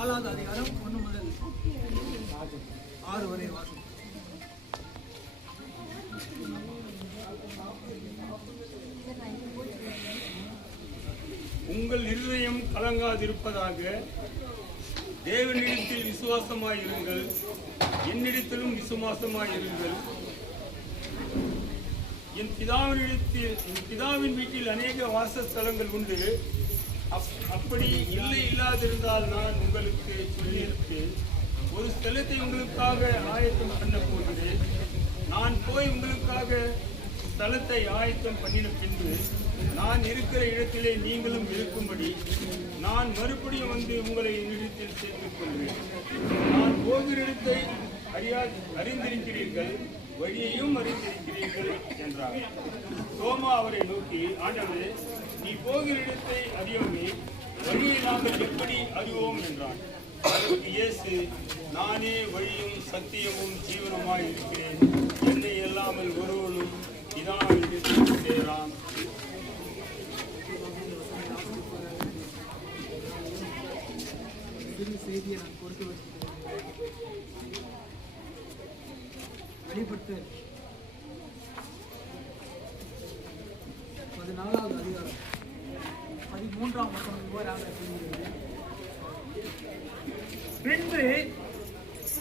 14வது அதிகாரம் 1 முதல் 6 வரை வாசிக்கும். உங்கள் இருதயம் கலங்காதிருப்பதாக, தேவனிடத்தில் விசுவாசமாயிருங்கள், என்னிடத்திலும் விசுவாசமாயிருங்கள். என் பிதாவின் வீட்டில் அநேக வாசஸ்தலங்கள் உண்டு. அப்படி இல்லாதிருந்தால் நான் உங்களுக்கு சொல்லியிருப்பேன். ஒரு ஸ்தலத்தை உங்களுக்காக ஆயத்தம் பண்ண போகிறேன். நான் போய் உங்களுக்காக ஸ்தலத்தை ஆயத்தம் பண்ணின பின்பு நான் இருக்கிற இடத்திலே நீங்களும் இருக்கும்படி நான் மறுபடியும் வந்து உங்களை என்னிடத்தில் சேர்த்துக் கொள்வேன். நான் போகிற இடத்தை அறிந்திருக்கிறீர்கள், வழியையும் அறிந்திருக்கிறீர்கள் என்றார். தோமா அவரை நோக்கி, ஆண்டவரே, நீ போகிற இடத்தை அறியோமே, வழியை நாங்கள் எப்படி அறிவோம் என்றான். அதற்கு இயேசு, நானே வழியும் சத்தியமும் ஜீவனமாய் இருக்கிறேன். என்னை இல்லாமல் ஒருவனும் பிதாவினிடத்தில் சேரான். செய்தியை நான் கொடுத்து வெளிப்பட்டு 14வது அதிகாரம் 13ஆம் வசனம் இவ்வாறாக சொல்கிறது. பின்பு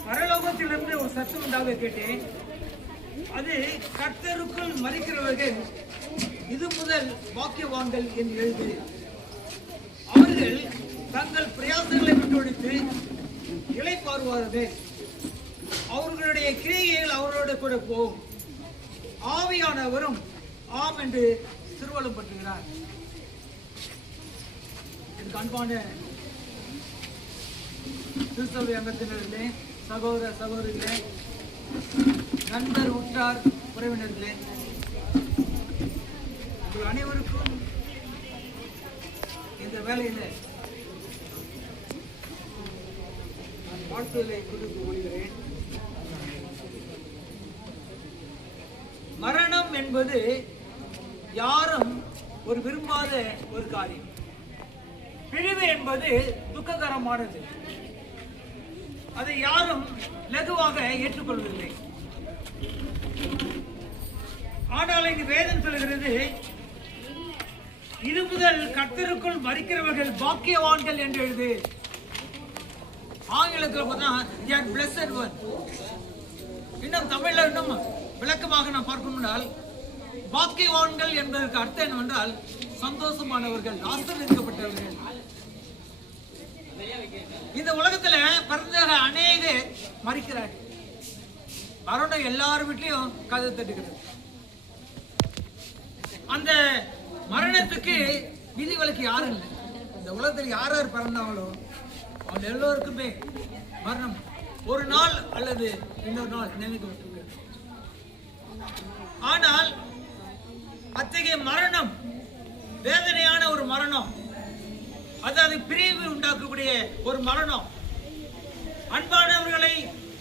பரலோகத்திலிருந்து ஒரு சத்தம் உண்டாக கேட்டேன். அது, கர்த்தருக்குள் மரிக்கிறவர்கள் இது முதல் பாக்கியவான்கள் என்று எழுது. அவர்கள் தங்கள் பிரயாசங்களை விட்டொழித்து இளைப்பாறுவார்கள். அவர்களுடைய கிரியைகள் அவரோடு கூட போகும். ஆவியானவரும் ஆம் என்று திருவள்ளுவர் பற்றுகிறார். எனக்கு அன்பான திருச்சபை அங்கத்தினர்களே, சகோதர சகோதரிகளே, நண்பர், உற்றார், உறவினர்களே, உங்கள் அனைவருக்கும் இந்த வேலையில வாழ்த்துதலை கொடுத்து கொள்கிறேன். மரணம் என்பது யாரும் ஒரு விரும்பாத ஒரு காரியம். பிரிவு என்பது துக்ககரமானது. அதை யாரும் லகுவாக ஏற்றுக்கொள்வதில்லை. ஆனால் இங்கு வேதம் சொல்கிறது, இது முதல் கர்த்தருக்குள் மரிக்கிறவர்கள் பாக்கியவான்கள் என்று எழுது. ஆங்கிலத்தில் பார்த்தா blessed one. இன்னும் தமிழ்ல இன்னும் விளக்கமாக நாம் பார்க்கணும்னால், பாக்கியவான்கள் என்பதற்கு அர்த்தம் என்னவென்றால் சந்தோஷமானவர்கள், ஆசீர்வதிக்கப்பட்டவர்கள். இந்த உலகத்துல பிறந்த அநேக மரிக்கிறார்கள். மரணம் எல்லார் வீட்லயும் கதை தட்டுகிறது. அந்த மரணத்துக்கு விதிவிலக்கு யாரும் இல்லை. இந்த உலகத்தில் யார் யார் பிறந்தாங்களோ அவங்க எல்லோருக்குமே மரணம் ஒரு நாள் அல்லது இன்னொரு நாள் நினைக்கப்பட்டிருக்கு. ஆனால் அத்தகைய மரணம் வேதனையான ஒரு மரணம், அதாவது பிரிவு உண்டாக்கக்கூடிய ஒரு மரணம், அன்பானவர்களை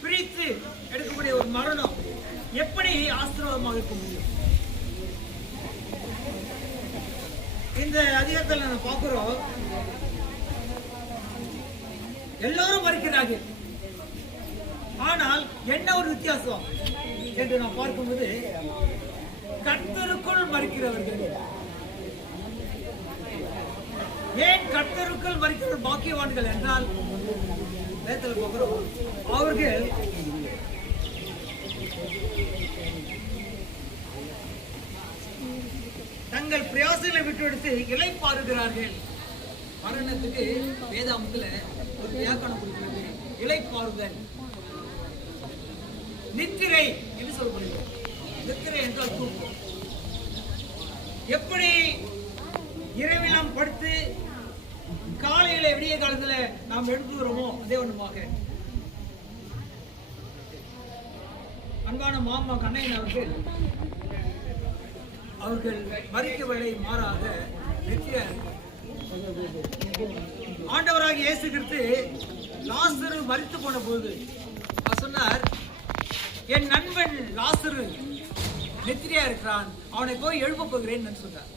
பிரித்து எடுக்கக்கூடிய ஒரு மரணம் எப்படி ஆசீர்வாதமாக இருக்க முடியும்? இந்த அதிகாரத்தில் நம்ம பார்க்கிறோம், எல்லாரும் மரிக்கிறார்கள். ஆனால் என்ன ஒரு வித்தியாசம் என்று நாம் பார்க்கும்போது, கர்த்தருக்குள் மரிக்கிறவர்கள். ஏன் கர்த்தருக்குள் மரிக்கிறவர்கள் பாக்கியவான்கள் என்றால், வேதத்தில் பார்க்கிறோம், அவர்கள் தங்கள் பிரயாசங்களை விட்டு இளைப்பாறுகிறார்கள். மரணத்துக்கு வேதாமத்துல ஒரு வியாக்கணம் கொடுக்கிறது, இளைப்பாறுதல். நித்திரை என்று சொல்லப்படுகிறது. நித்திரை என்றால் தூக்கம். எப்படி இரவில் நாம் படுத்து காலையில விடிய காலத்துல நாம் எழுந்துகிறோமோ அதே ஒண்ணுமாக அன்பான மாமா கண்ணையன் அவர்கள் மரிக்கவில்லை, மாறாக ஆண்டவராக இயேசு கிறிஸ்து லாசரு மரித்து போன போது சொன்னார், என் நண்பன் லாசரு நெத்திரியா இருக்கிறான், அவனை போய் எழுப்ப போகிறேன் சொன்னார்.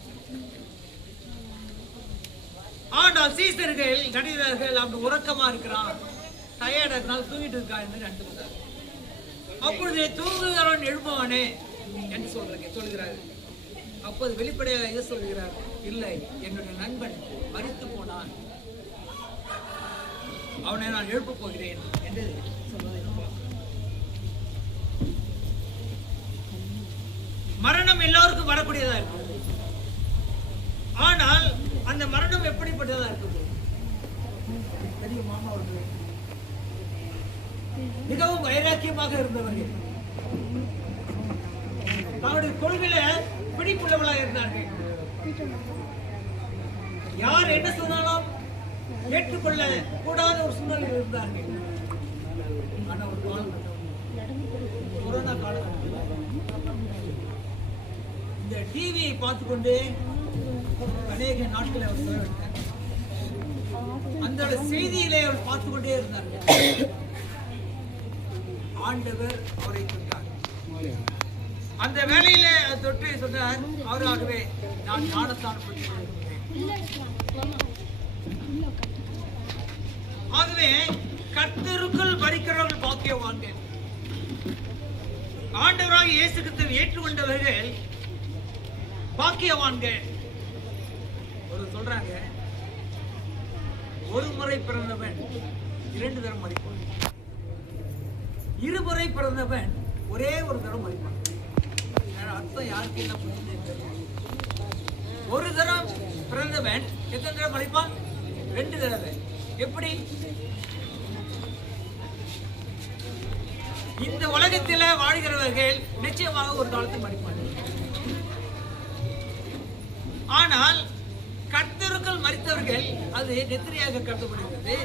ஆனால் சீசர்கள் கணிதர்கள் அவன் உறக்கமா இருக்கிறான், டயர்டா இருக்கிறான், தூங்கிட்டு இருக்கான் என்று கண்டுபிடித்தார். அப்பொழுது தூங்குகிறவன் எழுப்பவனே என்று சொல்கிறார். அப்போது வெளிப்படையாக இயேசு சொல்கிறார், இல்லை, என்னுடைய நண்பன் மரித்து போனான், அவனை நான் எழுப்ப போகிறேன் என்று சொல்வதை மரணம் எல்லோருக்கும் வரக்கூடியதா இருக்கும். ஆனால் அந்த மரணம் எப்படிப்பட்டதா இருக்குது? பெரிய மாமா அவர்கள் மிகவும் வைராக்கியமாக இருந்தவர்கள், அவருடைய கொள்கையில பிடிப்புள்ளவர்களாக இருந்தார்கள். யார் என்ன சொன்னாலும் ஏற்றுக்கொள்ள கூடாத ஒரு சூழ்நிலையில் இருந்தார்கள். ஆனா ஒரு காலம், கொரோனா காலகட்டத்தில் இந்த டிவியை பார்த்துக்கொண்டு அநேக நாட்களை அவர் செலவிட்டார். அந்த செய்தியிலே அவர் பார்த்துக் கொண்டே இருந்தார்கள். ஆண்டவர் அவரை தொட்டார். அந்த வேலையில தொட்டு சொன்னார், அவராகவே நான் ஞானஸ்தானம் பெற்றுக் கொண்டிருக்கிறேன். ஆகவே கர்த்தருக்குள் மரிக்கிறவர்கள் பாக்கியவான்கள். ஆண்டவராக இயேசு கிறிஸ்துவை ஏற்றுக்கொண்டவர்கள் பாக்கியவான்கள். ஒரு சொல்றாங்க, ஒரு முறை பிறந்தவன் 2 தரம் மரிப்பான், இருமுறை பிறந்தவன் ஒரே ஒரு தரம் மரிப்பான். அர்த்தம் யாருக்கு என்ன புரியுது? ஒரு தரம் பிறந்தவன் எத்தனை தரம் மரிப்பான்? 2 தடவை. எப்படி? இந்த உலகத்தில் வாழ்கிறவர்கள் நிச்சயமாக ஒரு காலத்தில் மரிப்பார்கள். ஆனால் கர்த்தருக்குள் மரித்தவர்கள் அது நெத்திரியாக கருதப்படுகிறது.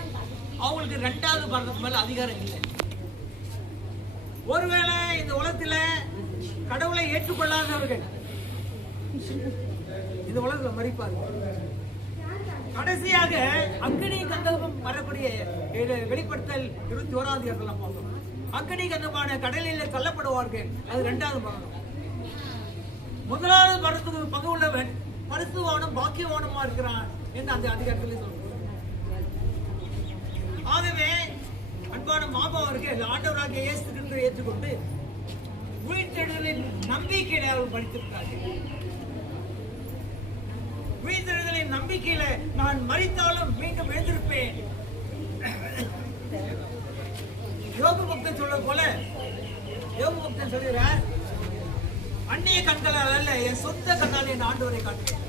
அவங்களுக்கு 2வது மரணத்துக்கு மேல அதிகாரம் இல்லை. ஒருவேளை இந்த உலகத்தில் கடவுளை ஏற்றுக்கொள்ளாதவர்கள் இந்த உலகத்தில் மரிப்பார்கள். கடைசியாக அக்னி கந்தகம் வரக்கூடிய வெளிப்படுத்தல் 21ஆம் அதிகாரத்தில் பார்க்கணும். அக்னி கந்தமான கடலில் தள்ளப்படுவார்கள். அது 2வது மரணம். 1வது மரணத்துக்கு பங்கு உள்ளவன் பரிசுவானும் பாக்கியவானுமா இருக்கிறான் என்று அந்த அதிகாரத்தில் சொல்றார். ஆகவே அன்பான மாமா அவர்கள் ஆண்டவராகிய இயேசு கிறிஸ்துவை ஏற்றுக்கொண்டு உயிர்த்தெழுதலின் நம்பிக்கையில அவர் படித்திருக்கிறார்கள். உயிர்த்தெழுதலின் நம்பிக்கையில நான் மரித்தாலும் மீண்டும் எழுந்திருப்பேன். யோக பக்தன் சொல்ல போல யோக பக்தன் சொல்கிறார், அந்நிய கண்களால் அல்ல, என் சொந்த கண்ணால் என் ஆண்டவரை காட்டுகிறேன்.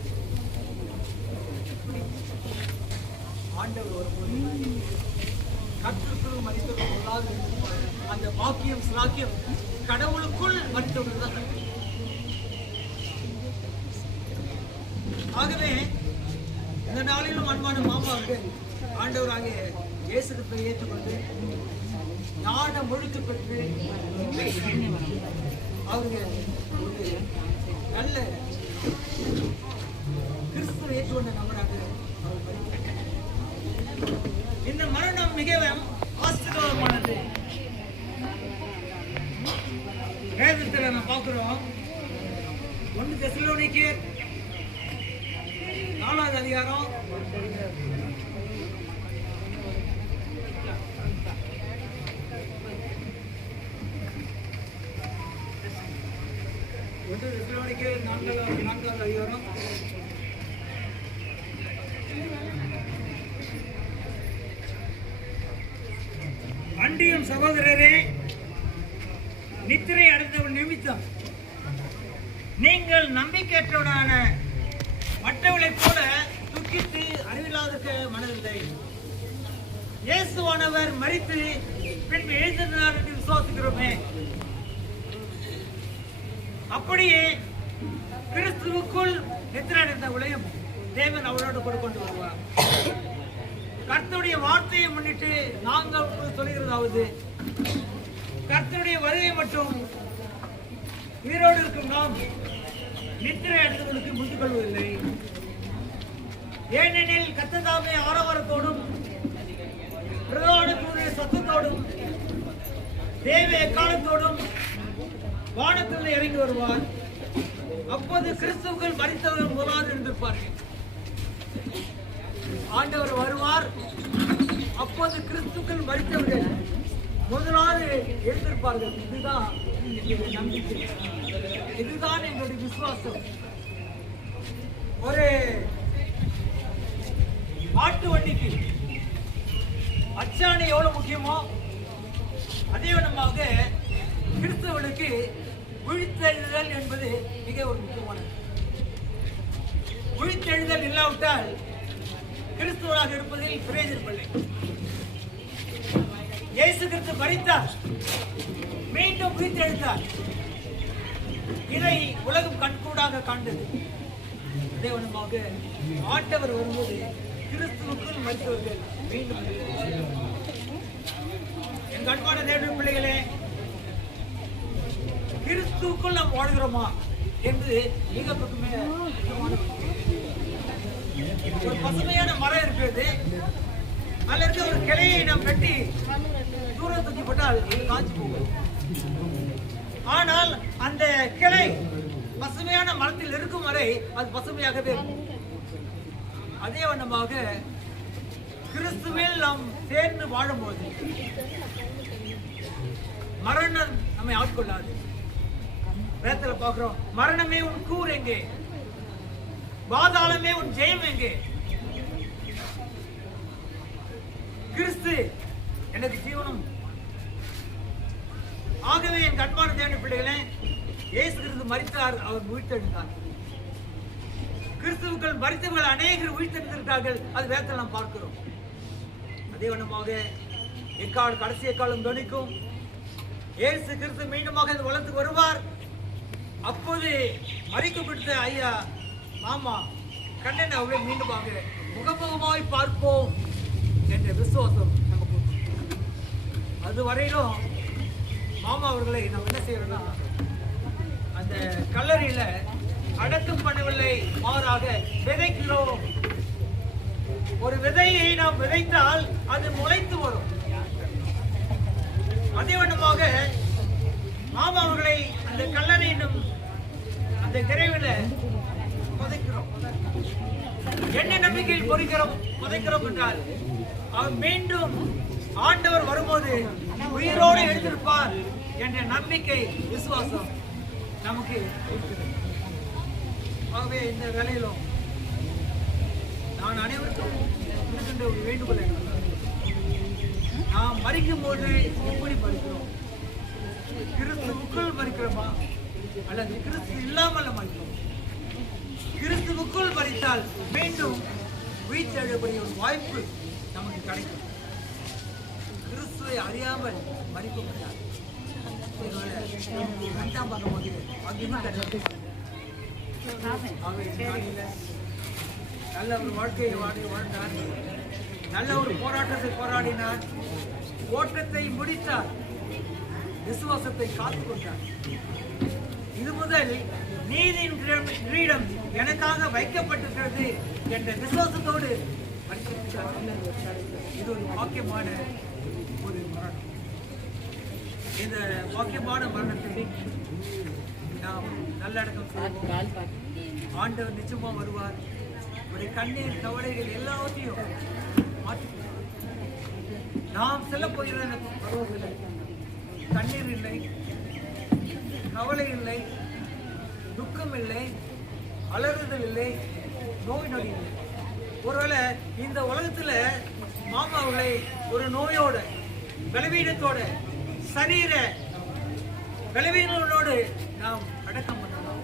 ஆண்டவர் ஒரு கற்றுக்குள் மனிதர்கள் அந்த பாக்கியம் சிலாக்கியம் கடவுளுக்குள் மனிதர்கள் தான். ஆகவே இந்த நாளிலும் அன்பான மாமாவுக்கு ஆண்டவராக இயேசு கிறிஸ்துவை ஏற்றுக்கொண்டு ஞான ஒழுக்கு பெற்று அவர்கள் நல்ல கிறிஸ்துவை ஏற்றுக்கொண்ட நபராக இந்த மரணம் மிகவும் ஆசீர்வாதமானது. வேதத்தில் நம்ம பார்க்கிறோம், 1 தெசலோனிக்கேயர் 4வது அதிகாரம் 1 தெசலோனிக்கேயர் 4வது அதிகாரம் 2 சகோதரரே, நித்திரை அடைந்தவன் நிமித்தம் நீங்கள் நம்பிக்கையற்றவனான மற்றவர்களைப் போல துக்கித்து அறிவில்லாத மனதில்லை. இயேசுவானவர் மரித்து பின்பு எழுந்திருந்தார் என்று விசுவாசிக்கிறோமே, அப்படியே கிறிஸ்துவுக்குள் நித்திரை அடைந்தவர்களையும் தேவன் அவரோடு கூட கொண்டு வருவார். கர்த்தருடைய வார்த்தையை முன்னிட்டு நாங்கள் சொல்கிறதாவது, கர்த்தருடைய வருகை மற்றும் உயிரோடு இருக்கும் நாம் நித்திரை அடைந்தவர்களுக்கு முந்திக் கொள்வதில்லை. ஏனெனில் கர்த்ததாமே ஆரவாரத்தோடும் பிரதான தூதருடைய சத்தத்தோடும் தேவ எக்காலத்தோடும் வானத்திலிருந்து இறங்கி வருவார். அப்போது கிறிஸ்துவுக்குள் மரித்தவர்கள் முதலாவது இருந்திருப்பார்கள். ஆண்டவர் வருவார். அப்போது கிறிஸ்துக்கள் மரித்தவர்கள் முதலாவது எழுந்திருப்பார்கள். இதுதான் என்னுடைய நம்பிக்கை, இதுதான் எங்களுடைய விசுவாசம். ஒரு மாட்டு வண்டிக்கு அச்சாணி எவ்வளவு முக்கியமோ அதே விதமாக கிறிஸ்தவனுக்கு விழித்தெழுதல் என்பது மிக ஒரு முக்கியமானது. விழித்தெழுதல் இல்லாவிட்டால் கிறிஸ்துவராக இருப்பதில் பிரயோஜனமில்லை. இயேசு கிறிஸ்து மரித்தார், மீண்டும் விழித்தெழுந்தார். இதை உலகம் கண்கூடாக காண்டது. அதே விதமாக ஆண்டவர் வரும்போது கிறிஸ்துவுக்குள் மரித்தவர்கள் மீண்டும் என் அன்பான தேவனுடைய பிள்ளைகளே, கிறிஸ்துவுக்குள் நாம் வாழ்கிறோமா என்று மிக ஒரு பசுமையான மரம் இருக்கிறது. அதுல இருக்க ஒரு கிளையை நாம் வெட்டி தூரம் தூக்கி போட்டால் காய்ச்சி போகும். ஆனால் அந்த கிளை பசுமையான மரத்தில் இருக்கும் வரை அது பசுமையாகவே இருக்கும். அதே வண்ணமாக கிறிஸ்துவில் நாம் சேர்ந்து வாழும்போது மரணம் நம்மை ஆட்கொள்ளாது. வேதத்துல பார்க்கிறோம், மரணமே உன் கூர் எங்கே, பாதாளமே உன் ஜெயம் எங்கே? கிறிஸ்து எனக்கு ஜீவனம். ஆகவே என் அன்பான தேவனுடைய பிள்ளைகளே, இயேசு கிறிஸ்து மரித்தார், அவர் உயிர்த்தெழுந்தார். கிறிஸ்துவுக்கள் மரித்தவர்கள் அநேகர் உயிர்த்தெழுந்திருக்கிறார்கள். அது வேதத்தில் நாம் பார்க்கிறோம். அதே வண்ணமாக எக்காலம் கடைசி எக்காலம் துணிக்கும். இயேசு கிறிஸ்து மீண்டுமாக இந்த உலகத்துக்கு வருவார். அப்போது மரிக்கப்பட்ட ஐயா மாமா கண்ணன் அவர்களை மீண்டுமாக முகமுகமாய் பார்ப்போம் என்ற விசுவாசம் நமக்கு. அது வரையிலும் மாமா அவர்களை நம்ம என்ன செய்யறோம்னா, அந்த கல்லறையில அடக்கம் பண்ணவில்லை, மாறாக விதைக்கிறோம். ஒரு விதையை நாம் விதைத்தால் அது முளைத்து வரும். அதே வண்ணமாக மாமா அவர்களை அந்த கல்லறையினும் அந்த கிரைவில புதைக்கிறோம். என்ன நம்பிக்கையில் புதைக்கிறோம் என்றால், அவர் மீண்டும் ஆண்டவர் வரும்போது உயிரோடு எழுந்திருப்பார் என்ற நம்பிக்கை, விசுவாசம் நமக்கு இருக்கிறது. ஆகவே இந்த வேலையிலும் நான் அனைவருக்கும் இருக்கின்ற ஒரு வேண்டுகோள் என்னவென்றால், நாம் மரிக்கும் போது எப்படி மரிக்கிறோம்? கிறிஸ்துவுக்குள் மரிக்கிறோமா அல்லது கிறிஸ்து இல்லாமல் மரிக்கிறோம்? கிறிஸ்துவுக்குள் மரித்தால் மீண்டும் உயிர்த்தெழக்கூடிய ஒரு வாய்ப்பு நமக்கு கிடைக்கும். கிறிஸ்துவை அறியாமல் மரிக்க முடியாது. இரண்டாம் பக்கமாக நல்ல ஒரு வாழ்க்கையை வாழ்ந்தார், நல்ல ஒரு போராட்டத்தை போராடினார், ஓட்டத்தை முடித்தார், விசுவாசத்தை காத்துக் கொண்டார். இது முதல் நீதியின் கிரீடம் எனக்காக வைக்கப்பட்டிருக்கிறது என்ற விசுவாசத்தோடு இது ஒரு பாக்கியமான ஒரு மரணம். இந்த பாக்கியமான மரணத்தை நாம் நல்லடக்கம் செய்வோம். ஆண்டவர் நிச்சயமா வருவார். உடைய கண்ணீர் கவலைகள் எல்லாவற்றையும் மாற்றி நாம் செல்ல போகிற பருவத்தில் கண்ணீர் இல்லை, கவலை இல்லை, துக்கம் இல்லை, அலறுதல் இல்லை, நோய் நொடி இல்லை. ஒருவேளை இந்த உலகத்துல மாமா அவர்களை ஒரு நோயோட, பலவீனத்தோட, சரீர பலவீனங்களோடு நாம் அடக்கம் பண்ணலாம்.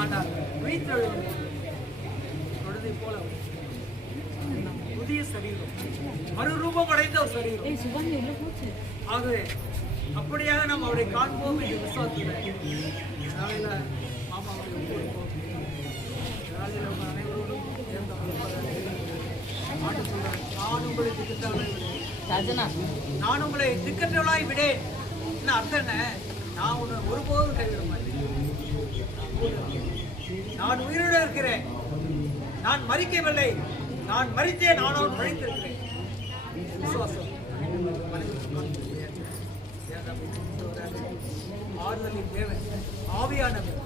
ஆனால் உயிர்த்தெழுதல் தொடர்ந்து போல புதிய சரீரம், மறுரூபம் அடைந்த ஒரு சரீரம். ஆகவே அப்படியாக நாம் அவரை காண்போம் என்று விசுவாசத்தில் நாளையில மாமா அவரை ஒப்புக்கொடுப்போம். நாளையில உங்கள் அனைவரோடும் சேர்ந்த ஆண்டு சொல்றேன், நான் உங்களை திக்கற்றவளாய் விடேன். என்ன அர்த்தம்? என்ன, நான் உன்னை ஒருபோதும் கைவிட மாட்டேன். நான் உயிரோடு இருக்கிறேன், நான் மரிக்கவில்லை, நான் மரித்தேன், நானும் மறைத்திருக்கிறேன். விசுவாசம் ஆறுதலின் தேவன் ஆவியானவர்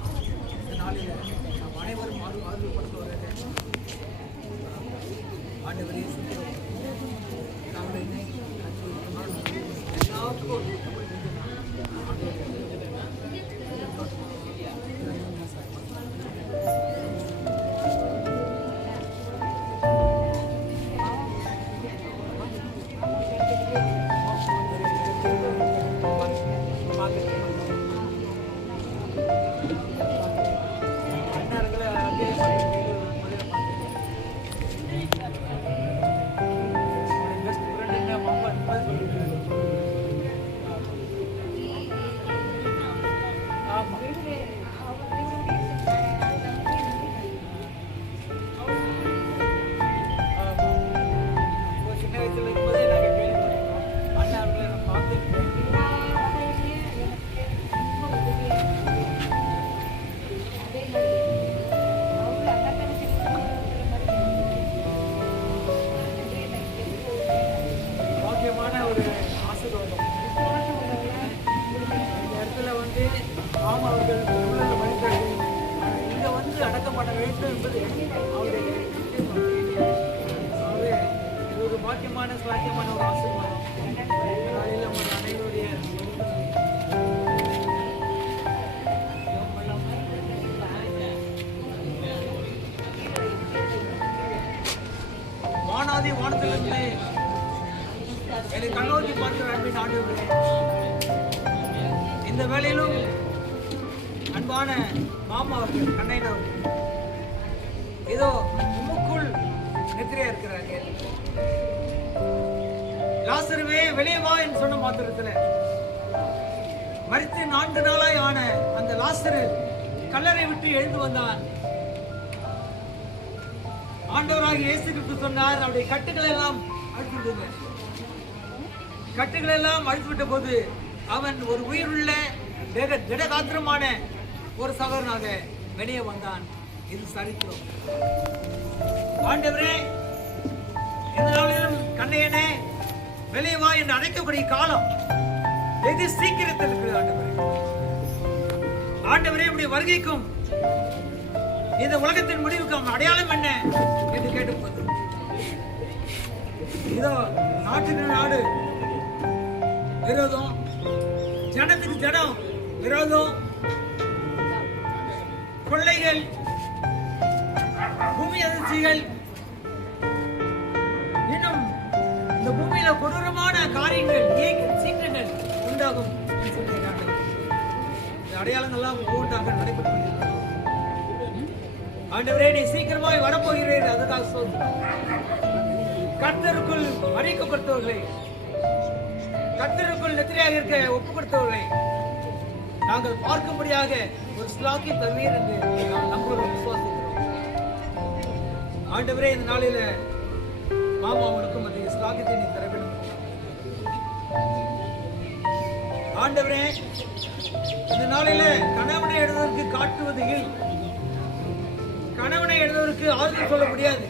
இந்த நாளில் நாம் அனைவரும் ஆறுதல் படுத்துவார்கள். ஆண்டவரே சுத்தம் கவலையினை எல்லாத்துக்கும் ஒரு தமிழ் பாக்கியமான சுவாக்கியமான ஒரு ஆசீர்வாதம் காலையில் உங்கள் அனைவருடைய வானாதி வானத்திலிருந்து என்னை கண்ணோக்கி பார்க்கிற அன்பின் ஆண்டவரே, இந்த வேளையிலும் அன்பான மாமா அவர்கள் கண்ணையன் அவர்கள் ஏதோ உமுக்குள் நித்திரையா இருக்கிறார்கள். லாசருவே வெளியே வா என்று சொன்ன மாத்திரத்துல மரித்து 4 நாளாய் ஆன அந்த லாசரு கல்லறை விட்டு எழுந்து வந்தான். ஆண்டவராக இயேசு கிறிஸ்து சொன்னார், அவருடைய கட்டுகளை எல்லாம் அழித்து விடுங்க. கட்டுகளை எல்லாம் அழித்து விட்ட போது அவன் ஒரு உயிருள்ள திடகாத்திரமான ஒரு சகோதரனாக வெளியே வந்தான். இது சரித்திரம். ஆண்டவரே, இந்த நாளிலும் கண்ணையனே வெளியே வா என்று அழைக்கக்கூடிய காலம் வெகு சீக்கிரத்தில் இருக்கிறது. ஆண்டவரே, ஆண்டவரே, உடைய வருகைக்கும் இந்த உலகத்தின் முடிவுக்கும் அடையாளம் என்ன என்று கேட்டுப்போது, இதோ நாட்டுக்கு நாடு விரோதம், ஜனத்துக்கு ஜனம் விரோதம், கொள்ளைகள், பூமி அதிர்ச்சிகள், இன்னும் இந்த பூமியில கொடூரமான காரியங்கள், சீற்றங்கள் உண்டாகும். இந்த அடையாளங்கள்லாம் ஒவ்வொன்றாக நடைபெற்று கொண்டிருக்கிறது. ஆண்டவரே, நீ சீக்கிரமாய் வரப்போகிறீர்கள், அதுக்காக சொல்கிறோம். கர்த்தருக்குள் அறிக்கப்பட்டவர்களை, கர்த்தருக்குள் நெத்திரையாக இருக்க ஒப்பு கொடுத்தவர்களை நாங்கள் பார்க்கும்படியாக ஒரு ஸ்லாக்கி தருவீர் என்று நாம் நம்மளோட விசுவாசிக்கிறோம். ஆண்டவரே, இந்த நாளில மாமாவுக்கும் அந்த ஸ்லாக்கியத்தை நீ தர வேண்டும். ஆண்டவரே, இந்த நாளில கணவனை எழுதுவதற்கு காட்டுவது இல், கணவனை எழுதுவதற்கு ஆறுதல் சொல்ல முடியாது.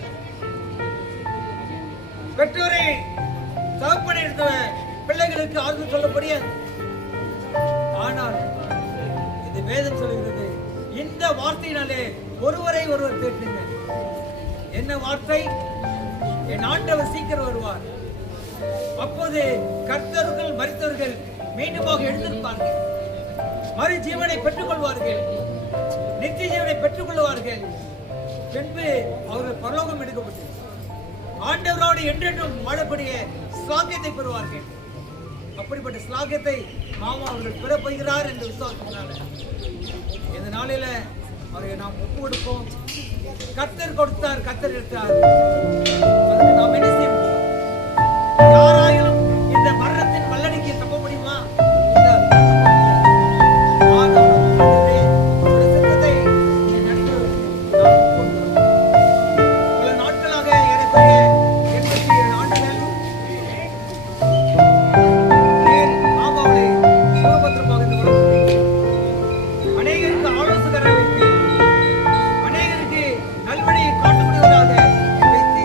பெற்றோரை தகப்பனை எடுத்த பிள்ளைகளுக்கு ஆறுதல் சொல்ல முடியாது. ஆனால் இந்த வேதம் சொல்கிறது, இந்த வார்த்தையினாலே ஒருவரை ஒருவர் தேற்றுங்க. என்ன வார்த்தை? என் ஆண்டவர் சீக்கிரம் வருவார், அப்போது கர்த்தர்கள் மரித்தவர்கள் மீண்டுமாக எழுந்திருப்பார்கள், மறு ஜீவனை பெற்றுக் கொள்வார்கள், நித்திய ஜீவனை பெற்றுக் கொள்வார்கள். பின்பு அவர்கள் பரலோகம் எடுக்கப்பட்டு ஆண்டவரோடு என்றென்றும் வாழக்கூடிய ஸ்லாக்கியத்தை பெறுவார்கள். அப்படிப்பட்ட ஸ்லாக்கியத்தை மாமா அவர்கள் பெற போகிறார் என்று விசுவாசிக்கிறார். இந்த நாளில அவரை நாம் ஒப்பு கொடுப்போம். கர்த்தர் கொடுத்தார், கர்த்தர் எடுத்தார். அதுக்கு நாம் என்ன செய்ய முடியும்? யாராயிலும் இந்த மரணத்தின் வல்லடிக்கு தப்ப முடியுமா? பல நாட்களாக ஏறக்குறைய 87 ஆண்டுகள் மாமாவை சுகபத்திரமாக இந்த உலகத்தில் அநேகருக்கு ஆலோசகராக வைத்து, அநேகருக்கு நல்வழியை காட்டுவதாக வைத்து,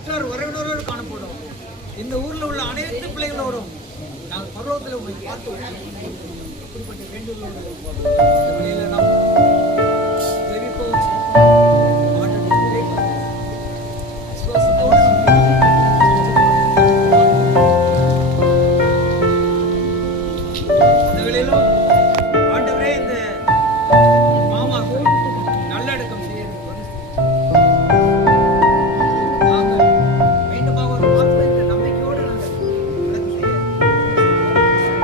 உற்றார் உறவினரோடு காணப்படும். இந்த ஊர்ல உள்ள அனைத்து பிள்ளைகளோடும் நாங்கள் பருவத்தில் உங்களை பார்த்து அப்படிப்பட்ட வேண்டுதலோடு இந்த வழியில நாம் ஜெபிப்போம். ஆண்டவருடைய விசுவாசத்தோடு அந்த வேளையிலும் ஆண்டவரே இந்த மாமாவுக்கு நல்லடக்கம் செய்ய நாங்கள் மீண்டுமாக ஒரு மாதம் இந்த நம்பிக்கையோடு நாங்கள் அடக்கம் செய்ய எல்லா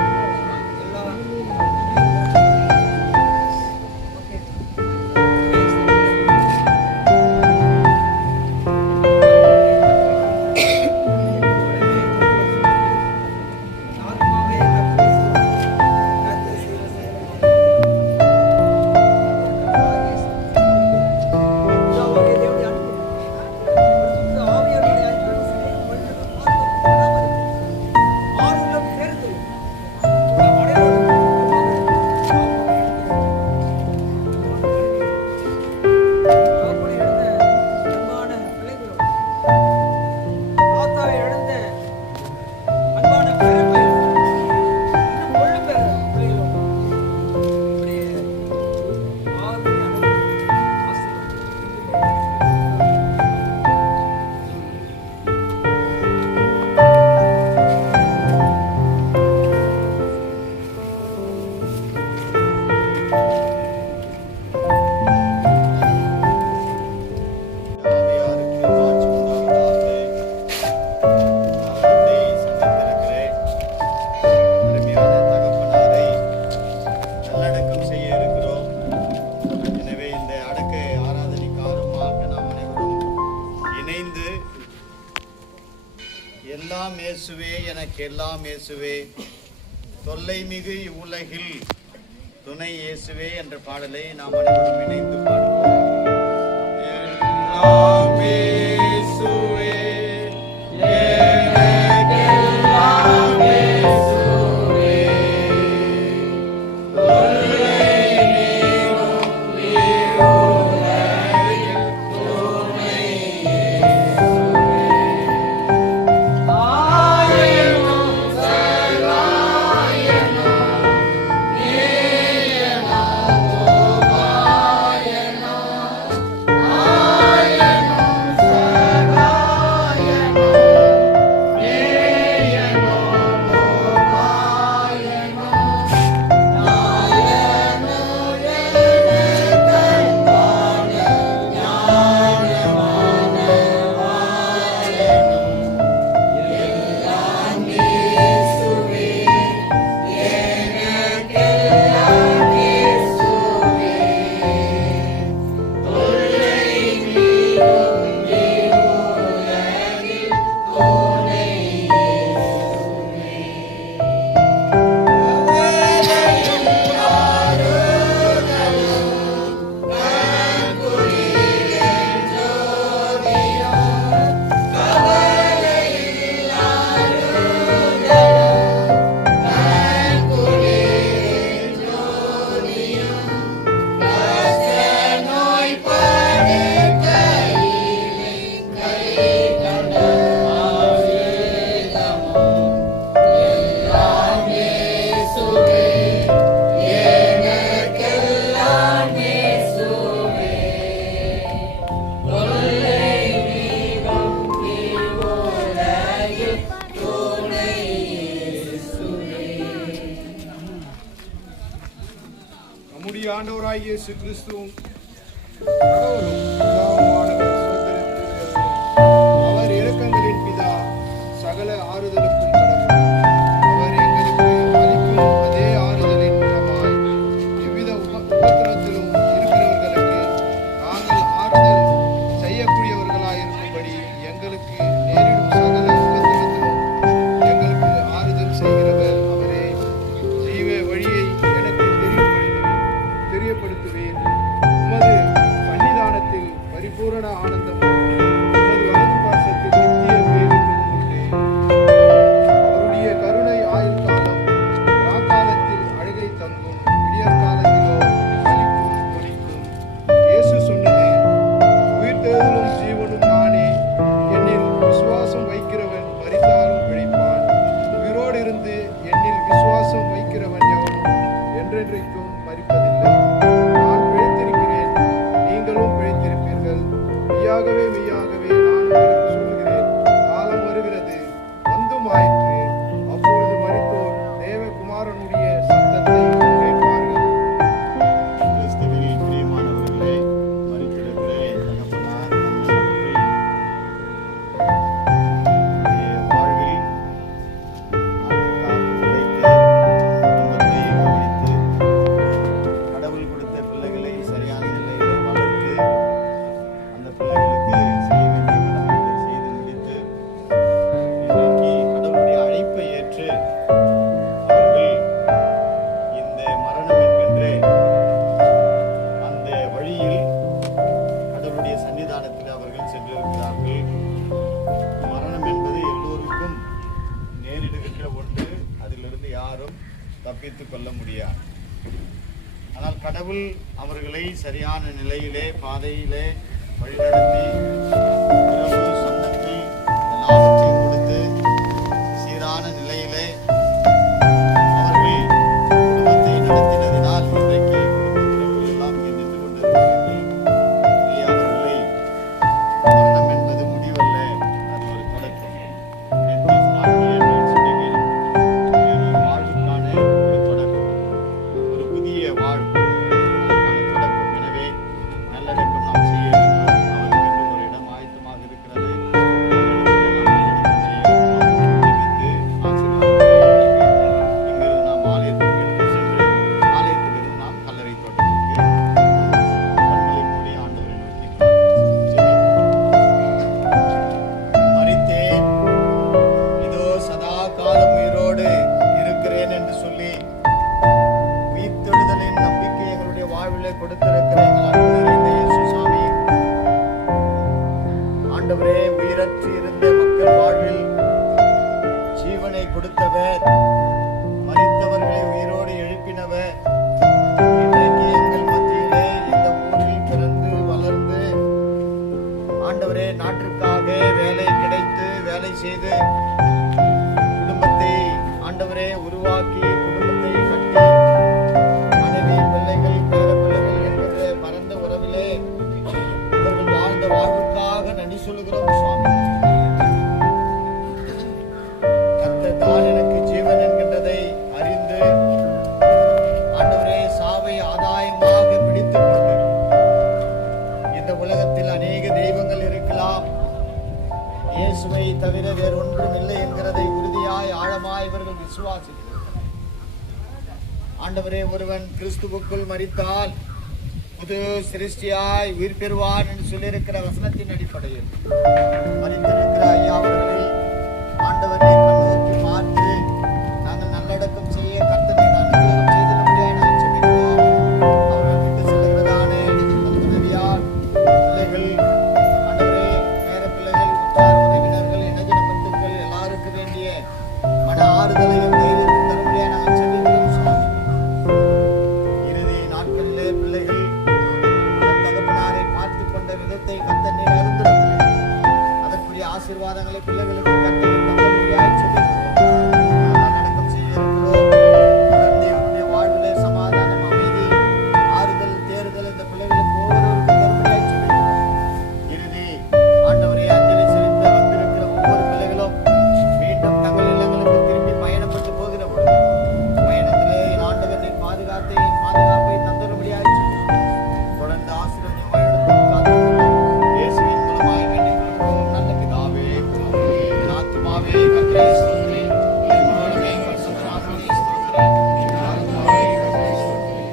ஆத்மாவே கர்த்தர் செய்த செயலை பிதாவாகிய தேவனுடைய அன்பும் பரிசுத்த ஆவியானவருடைய ஐக்கியமும் சிநேகமும் வழிநடத்தும் பாதுகாப்பும் ஆறுதலும் தேறுதலும் நம் அனைவரோடும் தகப்பனை இழந்த அன்பான பிள்ளைகளோடு, தாத்தாவை இழந்த அன்பான பேரப்பிள்ளைகளோடு, இன்னும் கொள்ளு பேர பிள்ளைகளோடு இப்படி ஆவியின் அன்பு, ஆசீர்வாதம் ஆவியாருக்கு மாட்சி உண்டாவதாக. நாமத்தை சந்தித்திருக்கிறேன். அருமையான தகப்பனாரை நல்லடக்கம் செய்ய இருக்கிறோம். எனவே இந்த அடக்க ஆராதனைக்கு ஆர்வமாக நாம் அனைவரும் இணைந்து எல்லாம் இயேசுவே எனக்கு எல்லாம் இயேசுவே தொல்லை மிகு இவ்வுலகில் துணை இயேசுவே என்ற பாடலை நாம் அனைவரும் இணைந்து பாடுவோம். எல்லாம் இயேசுவே, எனக்கெல்லாம் இயேசுவே, தொல்லை நீங்கும் இவ்வுலகில் துணை இயேசுவே. ஆயனும் சகாயனும் நீயனும் உபாயனும் நம்முடைய ஆண்டவராகிய இயேசு கிறிஸ்துவும் கடவுளும் பிதாவுமானவர் ஸ்தோத்திரிக்கப்படுகிறது. அவர் இரக்கங்களின் பிதா, சகல ஆறுதலுக்கும் கடவுள். அவர் எங்களுக்கு அளிக்கும் அதே ஆறுதலின் மூலமாய் எவ்வித உபத்திரத்திலும் இருக்கிறவர்களுக்கு நாங்கள் ஆறுதல் செய்யக்கூடியவர்களாய் இருக்கும்படி எங்களுக்கு நேரிடும் சகல உபத்திரத்திலும் எங்களுக்கு ஆறுதல் செய்கிறவர் அவரே. ஜீவ வழியை எனக்கு தெரியப்படுத்துவேன். உமது சன்னிதானத்தில் தப்பித்துக் கொள்ள முடியாது. ஆனால் கடவுள் அவர்களை சரியான நிலையிலே பாதையிலே வழிநடத்தி உறவு சொந்தங்கள் எல்லாவற்றையும் கொடுத்து சீரான நிலையிலே அவர்கள் குடும்பத்தை நடத்தினதினால் இன்றைக்கு குடும்ப உறவுகள் எல்லாம் இங்கே நின்று கொண்டிருக்கிறார்கள். அவர்களை மரணம் என்பது முடிவல்ல, அது ஒரு தொடக்கம். வாழ்வுக்கான ஒரு தொடக்கம், ஒரு புதிய வாழ்வு, தொடக்கம். எனவே நல்லடக்கம் நாம் செய்ய வேண்டும். அவருக்கு ஒரு இடம் ஆயத்தமாக இருக்கிறது. இங்கிருந்து நாம் ஆலயத்திற்கு எடுத்து சென்று ஆலயத்திலிருந்து நாம் கல்லறை தோட்டத்திற்கு கண்களை மூடி ஆண்டவரை நோக்கி மரித்தேன், இதோ சதா காலம் உயிரோடு இருக்கிறேன் என்று சொல்லி உயிர்த்தெழுதலின் நம்பிக்கை எங்களுடைய வாழ்விலே கொடுத்திருக்கிற எங்கள் அன்பு நிறைந்த இயேசு சாமி, ஆண்டவரே, உயிரற்று இருந்த மக்கள் வாழ்வில் ஜீவனை கொடுத்தவர், மரித்தவர்களை உயிரோடு எழுப்பினவர், இன்றைக்கு எங்கள் மத்தியிலே இந்த ஊரில் பிறந்து வளர்ந்து ஆண்டவரே நாட்டிற்காக வேலை கிடைத்து வேலை செய்து குடும்பத்தை ஆண்டவரே உருவாக்கி குடும்பத்தை கட்டி மனைவி பிள்ளைகள் பேர பிள்ளைகள் என்கிற பரந்த உறவிலே இவர்கள் வாழ்ந்த வாழ்வுக்காக நன்றி சொல்கிறோம் சுவாமி. கர்த்தர் தான் எனக்கு ஜீவன் என்கின்றதை அறிந்து ஆண்டவரே சாவை ஆதாயமாக பிடித்துக் கொண்டு இந்த உலகத்தில் அநேக தெய்வங்கள் இருக்கலாம், இயேசுவை தவிர வேறு ஒன்றும் இல்லை என்கிறதை உறுதியாய் ஆழமாய் இவர்கள் விசுவாசிக்கிறார்கள். ஆண்டவரே, ஒருவன் கிறிஸ்துவுக்குள் மரித்தால் புது சிருஷ்டியாய் உயிர் பெறுவான் என்று சொல்லியிருக்கிற வசனத்தின் அடிப்படையில் மரித்திருக்கிற ஐயா அவர்களை ஆண்டவரை கண்ணோக்கி பார்த்து நாங்கள் நல்லடக்கம் செய்ய கர்த்தரை அனுகிரகம் செய்திட முடியாது நான் சொல்லிக்கிறோம். அவர்கள் விட்டு செல்லுகிறதானே உதவியார் பிள்ளைகள் ஆண்டவரே, பேர பிள்ளைகள், உற்றார் உறவினர்கள், இனஜன பந்துக்கள் எல்லாருக்கும் வேண்டிய மன ஆறுதலையும் தைரியத்தையும் தரும்படியாக நாங்கள் சொல்லிக்கிறோம் சுவாமி. இறுதி நாட்களிலே பிள்ளைகள் தன் தகப்பனாரை பார்த்து கொண்ட விதத்தை கர்த்தர் நீர் அறிந்திருக்கிறீர். அதற்குரிய ஆசீர்வாதங்களை பிள்ளைகளுக்கு கர்த்தர் தந்த முடியாது சொல்லிக்கிறோம். நல்லடக்கம் செய்ய இருக்கிறோம். தொடர்ந்து இவருடைய வாழ்விலே சமாதானம், அமைதி, ஆறுதல், தேறுதல் இந்த பிள்ளைகளுக்கு ஒவ்வொருவருக்கும் தரும்படியாக சொல்லிக்கிறோம். இறுதி ஆண்டவரே, அஞ்சலி செலுத்த வந்திருக்கிற ஒவ்வொரு பிள்ளைகளும் மீண்டும் தங்கள் இல்லங்களுக்கு திரும்பி பயணப்பட்டு போகிற பொழுது பயணத்திலே ஆண்டவரின் பாதுகாப்பை தந்துள்ளபடியாக சொல்லிக்கிறோம். தொடர்ந்து ஆசீர்வாதம் வழிநடத்தும் இயேசுவின் மூலமாய் வேண்டிக் கொள்கிறோம். நல்ல பிதாவே, என் ஆத்துமாவே கர்த்தரை ஸ்தோத்திரி, என் மூலமே பரிசுத்த நாமத்தை ஸ்தோத்திரி, என் ஆத்துமாவே கர்த்தரை ஸ்தோத்திரி.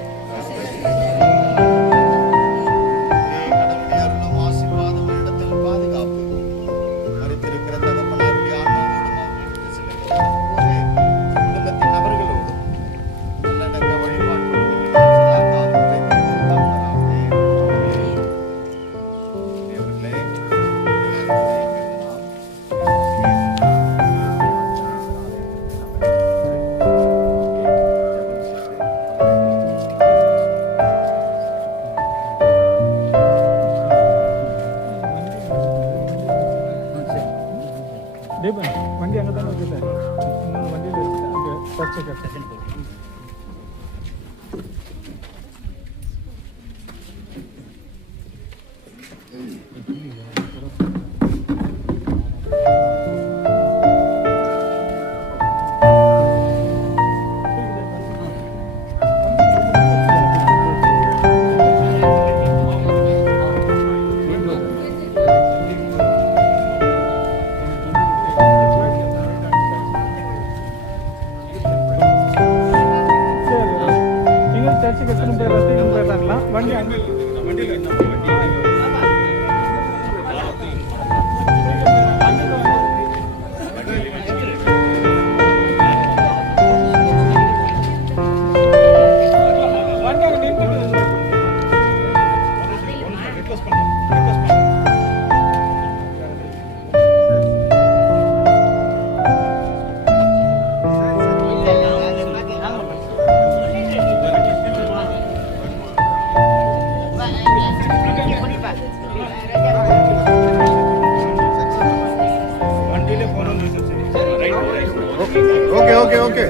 கடவுளுடைய அருளும் ஆசீர்வாதம் இடத்தில் பாதுகாப்பு மரித்திருக்கிற தகப்பனாருடைய ஆன்மாவோடும் அவர்களுக்கு செல்லுகிற ஒவ்வொரு குடும்பத்தின் நபர்களோடும் நல்லடக்க வழிபாட்டோடும் சதா காலம் உரைத்து தந்தாராமே. தேவர்களே, வண்டி அங்கே தானே இருக்குது, வண்டியில் அங்கே செகண்ட் ஓகே ஓகே.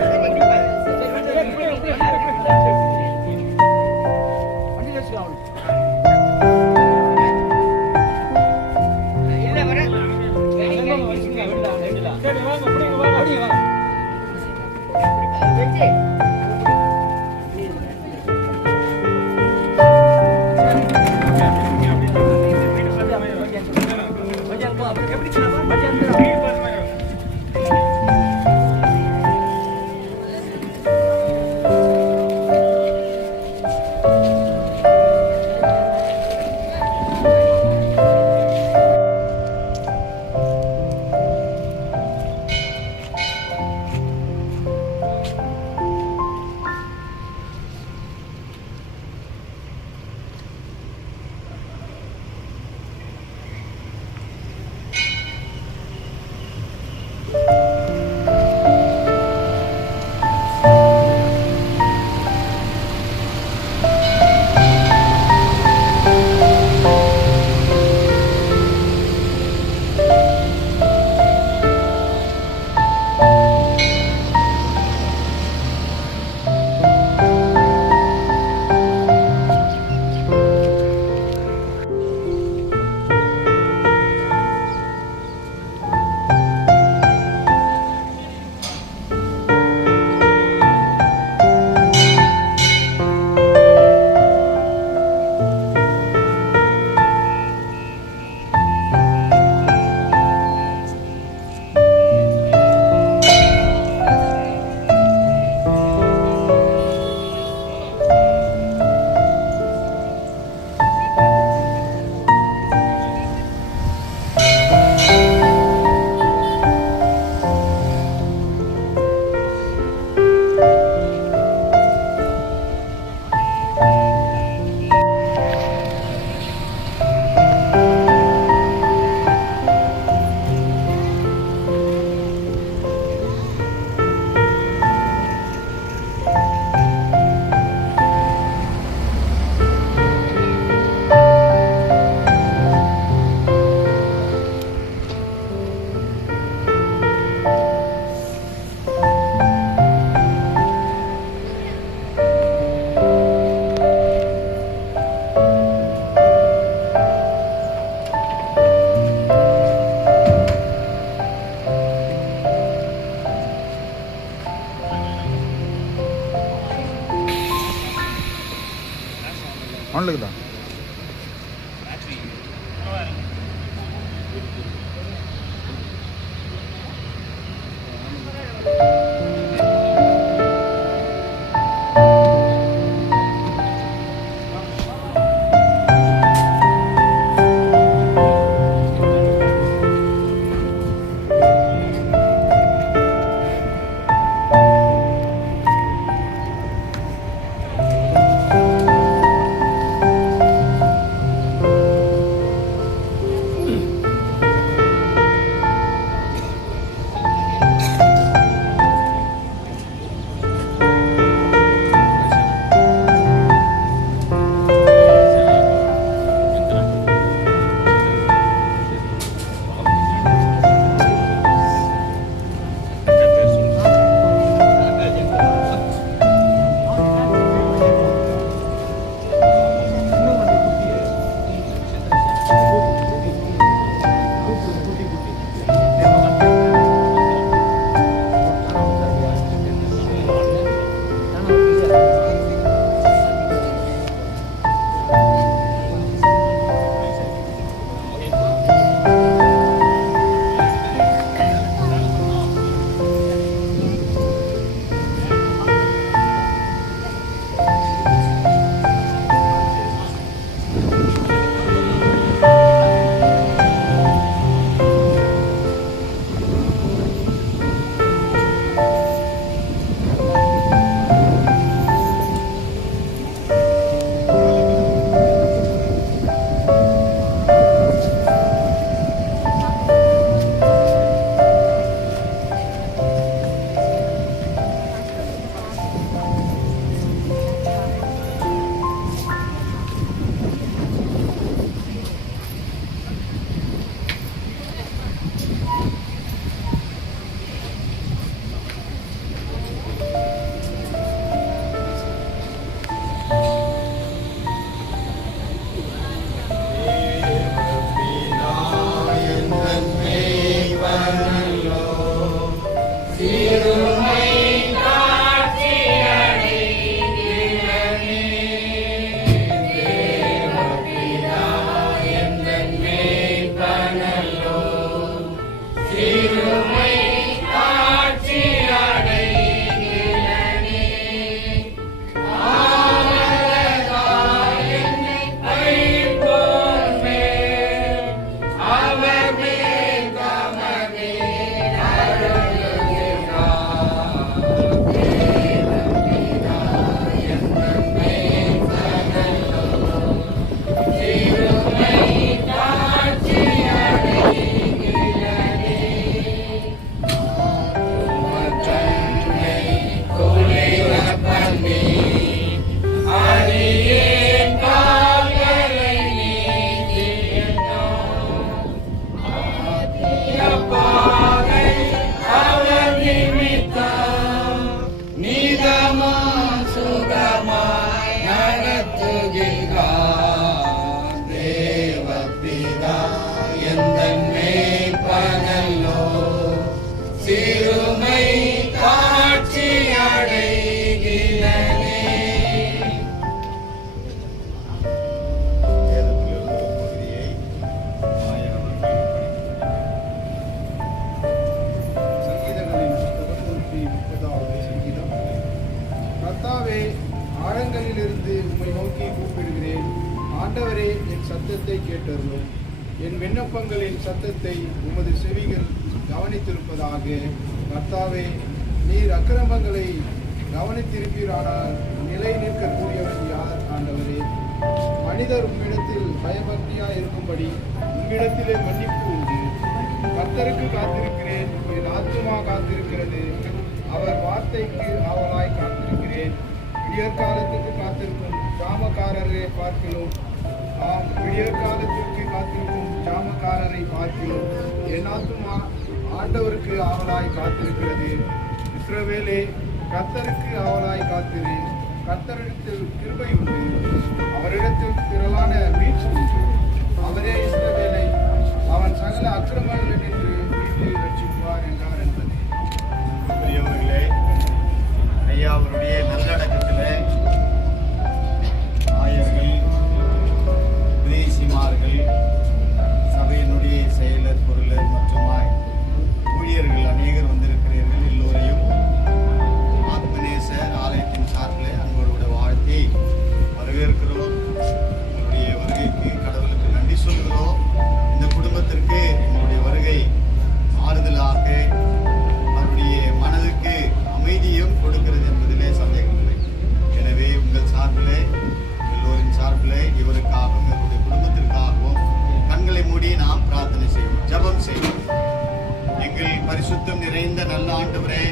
ஆன்ல இருக்குதா? சிறுமை காட்சி அடைகிறதே. வேதத்திலிருந்து ஒரு பகுதியை சங்கீதங்களின் புத்தகம் 130வது சங்கீதம். கர்த்தாவே, ஆழங்களிலிருந்து உம்மை நோக்கி கூப்பிடுகிறேன். ஆண்டவரே, என் சத்தத்தை கேட்டருளும். என் விண்ணப்பங்களின் சத்தத்தை உமது செவிகள் கவனித்திருப்பதாக. கர்த்தாவே, நீர் அக்கிரமங்களை கவனித்திருப்பீரானால் நிலை நிற்கக்கூடியவன் யார்? ஆண்டவரே, மனிதர் உம்மிடத்தில் பயபக்தியாய் இருக்கும்படி உம்மிடத்திலே மன்னிப்பு உண்டு. கர்த்தருக்கு காத்திருக்கிறேன், என் ஆத்துமா காத்திருக்கிறது. அவர் வார்த்தைக்கு ஆவலாய் காத்திருக்கிறேன். விடியற்காலத்துக்கு காத்திருக்கும் ஜாமக்காரரை பார்க்கிறோம். ஆம், விடியற்காலத்திற்கு காத்திருக்கும் ஜாமக்காரரை பார்க்கிறோம். என் ஆத்துமா ஆண்டவருக்கு ஆவலாய் காத்திருக்கிறது. இஸ்ரவேலே, கர்த்தருக்கு ஆவலாய் காத்திரு. கர்த்தரிடத்தில் கிருபை உண்டு, அவரிடத்தில் திரளான மீட்சி உண்டு. அவரே இஸ்ரவேலை அவன் சகல அக்கிரமங்களினின்று மீட்டு ரட்சிப்பார் என்றார் என்பது. பெரியவர்களே, ஐயா அவருடைய நல்லடக்கத்திலே ஆயர்கள், விதேசிமார்கள், சபையினுடைய செயலர், பொருளர் மற்றுமாய் ஊழியர்கள் அநேகர் வந்திருக்கிறீர்கள். எல்லோரையும் ஆத்மநேசர் ஆலயத்தின் சார்பில் அன்போடு வாழ்த்தி வரவேற்கிறோம். உங்களுடைய வருகைக்கு கடவுளுக்கு நன்றி சொல்கிறோம். இந்த குடும்பத்திற்கு எங்களுடைய வருகை ஆறுதலாக அவருடைய மனதுக்கு அமைதியும் கொடுக்கிறது என்பதிலே சந்தேகமில்லை. எனவே உங்கள் சார்பிலே, எல்லோரின் சார்பிலே இவருக்காகவும் இவருடைய குடும்பத்திற்காகவும் கண்களை மூடி நாம் பிரார்த்தனை செய்வோம், ஜெபம் செய்வோம். எங்கள் பரிசுத்தம் நிறைந்த நல்ல ஆண்டவரே,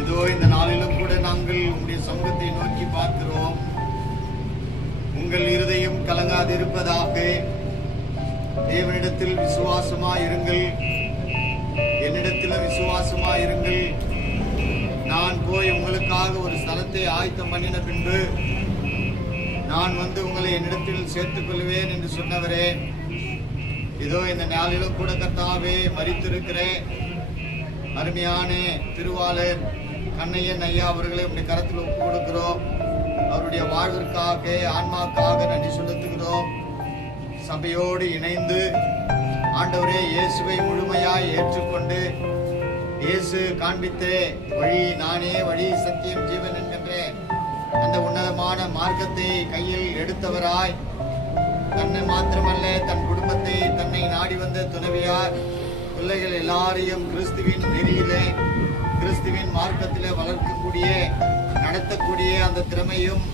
இதோ இந்த நாளிலும் கூட நாங்கள் உங்களுடைய சமூகத்தை நோக்கி பார்க்கிறோம். உங்கள் இருதயம் கலங்காதிருப்பதாக. தேவனிடத்தில் விசுவாசமாயிருங்கள், என்னிடத்தில் விசுவாசமாயிருங்கள். நான் போய் உங்களுக்காக ஒரு ஸ்தலத்தை ஆயத்தம் பண்ணின பின்பு நான் வந்து உங்களை என்னிடத்தில் சேர்த்துக் கொள்வேன் என்று சொன்னவரே, இதோ இந்த நாளிலும் கூட கர்த்தாவே மரித்திருக்கிற அருமையான திருவாளர் கண்ணையன் ஐயா அவர்களை உங்களுடைய கரத்தில் ஒப்பு கொடுக்கிறோம். அவருடைய வாழ்விற்காக, ஆன்மாக்காக நன்றி செலுத்துகிறோம். சபையோடு இணைந்து ஆண்டவரே இயேசுவை முழுமையாய் ஏற்றுக்கொண்டு இயேசு காண்பித்த வழி, நானே வழி சத்தியம் ஜீவன் என்கின்ற அந்த உன்னதமான மார்க்கத்தை கையில் எடுத்தவராய், தன்னை மாத்திரமல்ல தன் குடும்பத்தை, தன்னை நாடி வந்த துணைவியார், பிள்ளைகள் எல்லாரையும் கிறிஸ்துவின் நெறியிலே, கிறிஸ்துவின் மார்க்கத்திலே வளர்க்கக்கூடிய, நடத்தக்கூடிய அந்த திறமையும்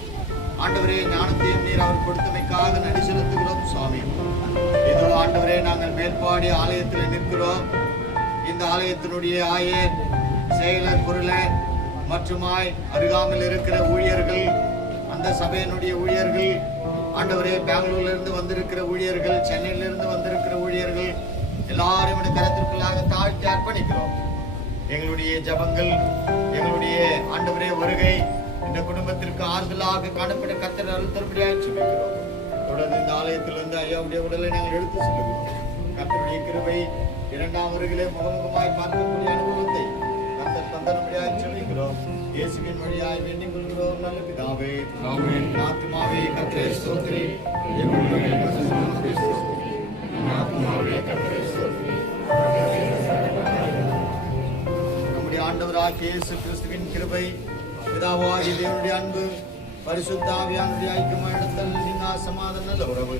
ஆண்டவரே ஞானத்தையும் நீர் அவர் கொடுத்தமைக்காக நன்றி செலுத்துகிறோம் சுவாமி. இதோ ஆண்டவரே, நாங்கள் மேற்பாடி ஆலயத்தில் நிற்கிறோம். இந்த ஆலயத்தினுடைய ஆயர், செயலர், பொருளர் மற்றுமாய் அருகாமையில் இருக்கிற ஊழியர்கள், அந்த சபையினுடைய ஊழியர்கள், ஆண்டவரே பெங்களூர்ல இருந்து வந்திருக்கிற ஊழியர்கள், சென்னையிலிருந்து வந்திருக்கிற ஊழியர்கள் எல்லாரும் கருத்திற்குள்ளாக தாழ்த்தி அர்ப்பணிக்கிறோம். எங்களுடைய ஜபங்கள், எங்களுடைய ஆண்டவரே வருகை இந்த குடும்பத்திற்கு ஆறுதலாக காணப்பட்ட கர்த்தர் அருள் தரும்படியாக ஜெபிக்கிறோம். தொடர்ந்து இந்த ஆலயத்திலிருந்து ஐயாவுடைய உடலை நாங்கள் எடுத்து செல்கிறோம். கர்த்தருடைய கிருபை இரண்டாம் வருகிலே முகமுகமாய் பார்க்கக்கூடிய அனுபவத்தை கர்த்தர் தந்தரும்படியாக ஜெபிக்கிறோம். இயேசுவின் வழியாய் வேண்டிக் கொள்கிறோம் நல்ல பிதாவே. ஆமென். ஆத்துமாவே கர்த்தரை ஸ்தோத்திரி. நம்முடைய ஆண்டவராகிய இயேசு கிறிஸ்துவின் கிருபை, பிதாவாகிய தேவனுடைய அன்பு, பரிசுத்த ஆவியானுடைய ஐக்கியமான சமாதான நல்ல உறவு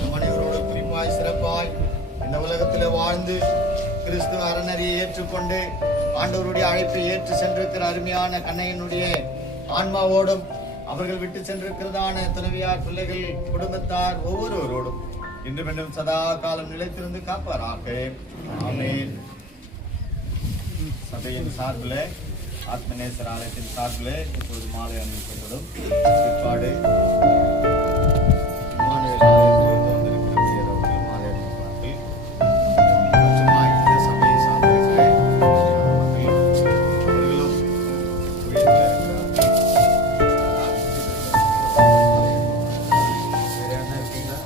நம் அனைவரோடு குறிப்பாய் சிறப்பாய் இந்த உலகத்தில் வாழ்ந்து கிறிஸ்துவ அறநெறியை ஏற்றுக்கொண்டு ஆண்டவருடைய அழைப்பை ஏற்று சென்றிருக்கிற அருமையான கண்ணையனுடைய ஆன்மாவோடும், அவர்கள் விட்டு சென்றிருக்கிறதான துணைவியார், பிள்ளைகள், குடும்பத்தார் ஒவ்வொருவரோடும் இன்று மீண்டும் சதா காலம் நிலைத்திருந்து காப்பாராக. ஆமென். சபையின் சார்பில், ஆத்மநேசர் ஆலயத்தின் சார்பில் இப்போது மாலை அணிவிக்கப்படும். பிற்பாடு இம்மானுவேல் ஆலயத்திலிருந்து வந்திருக்கிற ஊழியர்கள் மாலை அணிவிப்பார்கள். மற்றுமா இந்த சபையை சார்ந்திருக்கிற அவர்களும் ஊழியத்தில் இருக்கிறார்கள். வேற என்ன இருக்கீங்களா?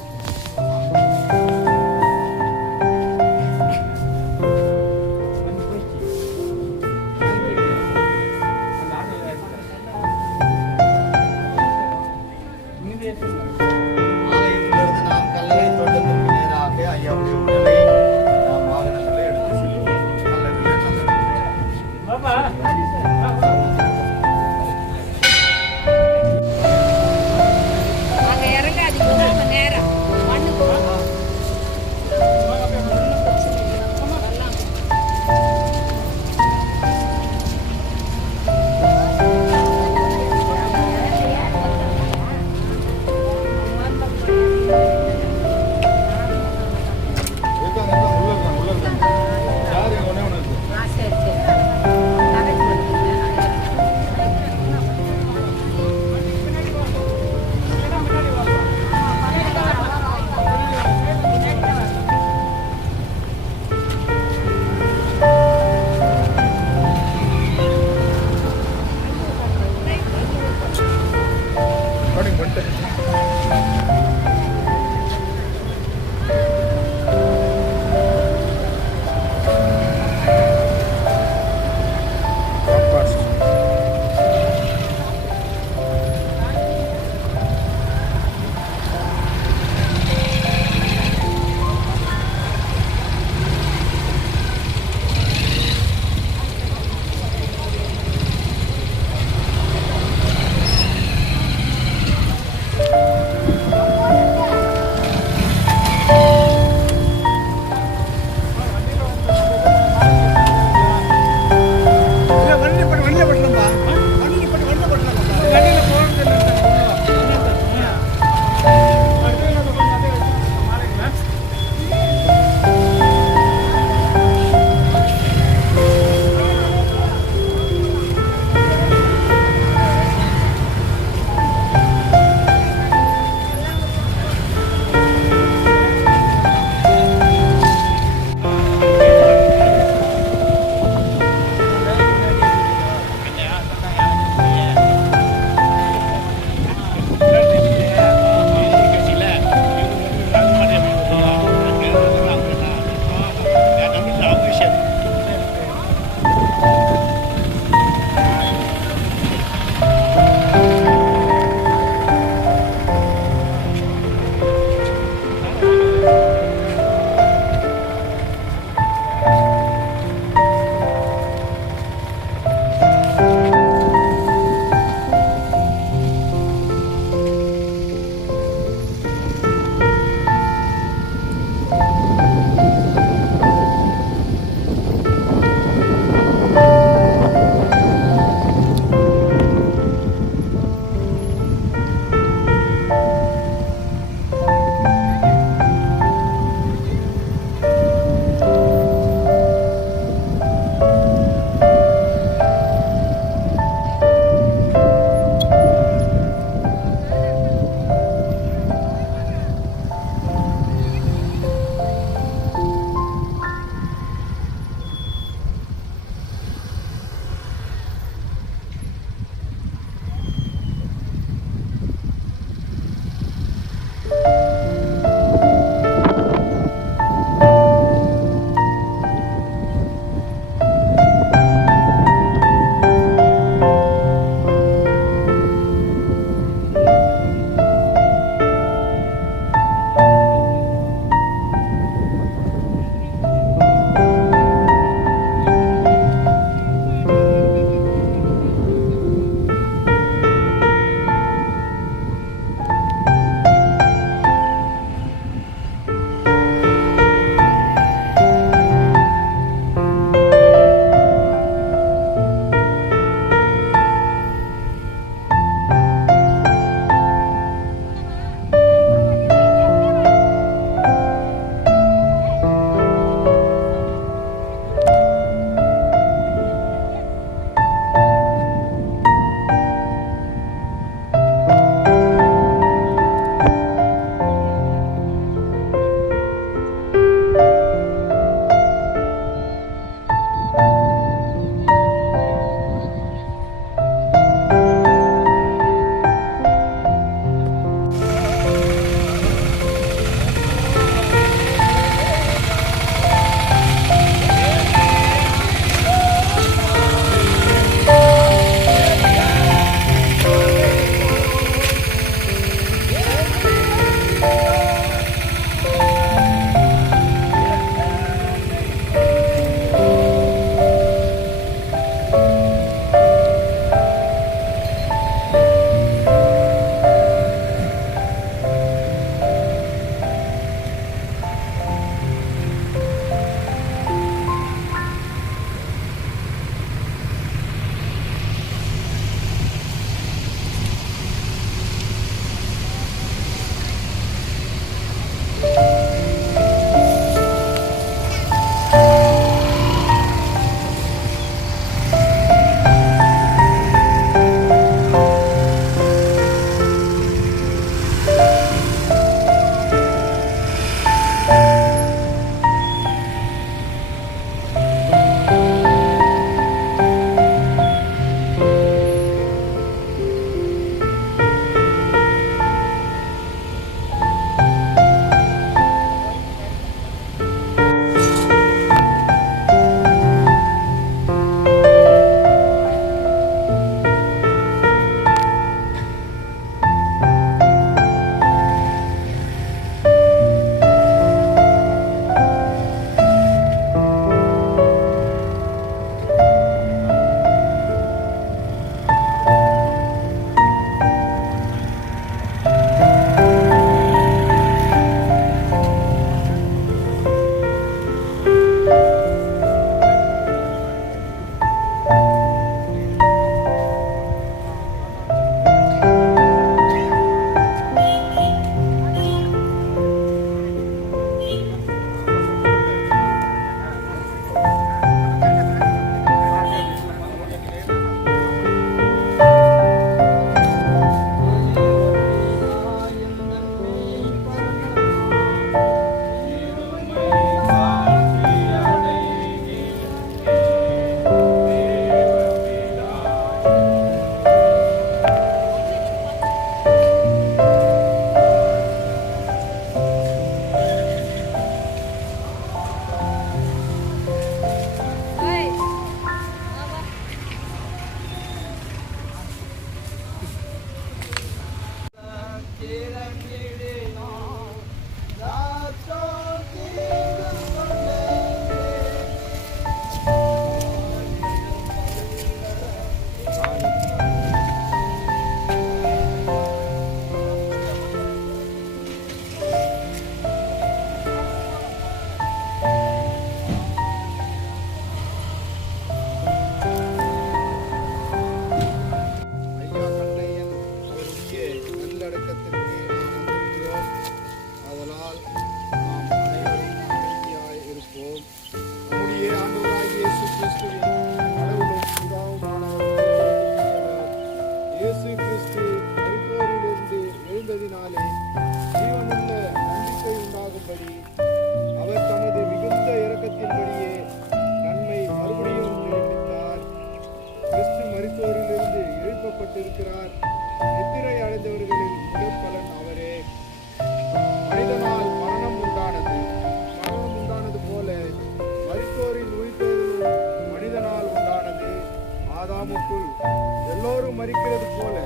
எல்லோரும் மரிக்கிறது போல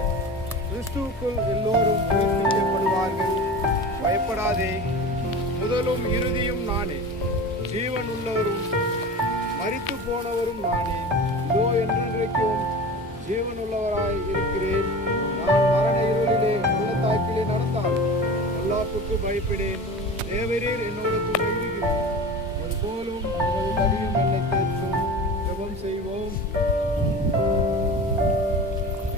கிறிஸ்துவுக்குள் எல்லோரும் உயிர்ப்பிக்கப்படுவார்கள். பயப்படாதே, முதலும் இறுதியும் நானே, ஜீவன் உள்ளவரும் மரித்து போனவரும் நானே. இதோ என்றென்றைக்கும் ஜீவன் உள்ளவராய் இருக்கிறேன். நான் மரண இருளிலே பள்ளத்தாக்கிலே நடந்தால் பொல்லாப்புக்கு பயப்படேன். தேவரீர் என்னோடு கூட இருக்கிறேன். ஒரு போலும் உமது தடியும் என்னை தேற்றும். ஜெபம் செய்வோம்.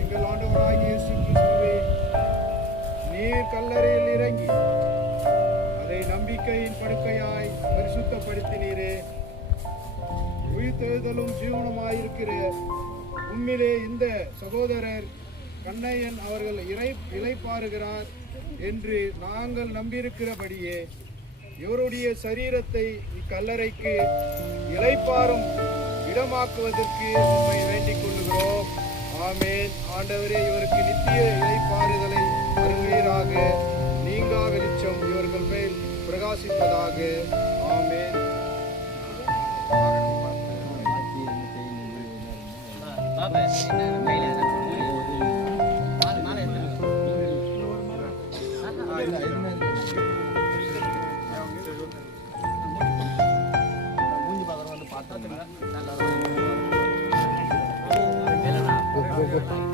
எங்கள் ஆண்டவராகிய இயேசு கிறிஸ்துவே, நீர் கல்லறையில் இறங்கி அதை நம்பிக்கையின் படுக்கையாய் பரிசுத்தப்படுத்தினீரே. உயிர்த்தெழுதலும் ஜீவனமாயிருக்கிற உம்மிலே இந்த சகோதரர் கண்ணையன் அவர்கள் இளைப்பாறுகிறார் என்று நாங்கள் நம்பியிருக்கிறபடியே இவருடைய சரீரத்தை இக்கல்லறைக்கு இளைப்பாறும் இடமாக்குவதற்கு உம்மை வேண்டிக் கொள்ளுகிறோம். ஆமேன். ஆண்டவரே, இவருக்கு நித்திய இளைப்பாறுதலை அருள்வீராக. நீங்கா வெளிச்சம் இவர்கள் மேல் பிரகாசிப்பதாக. ஆமேன்.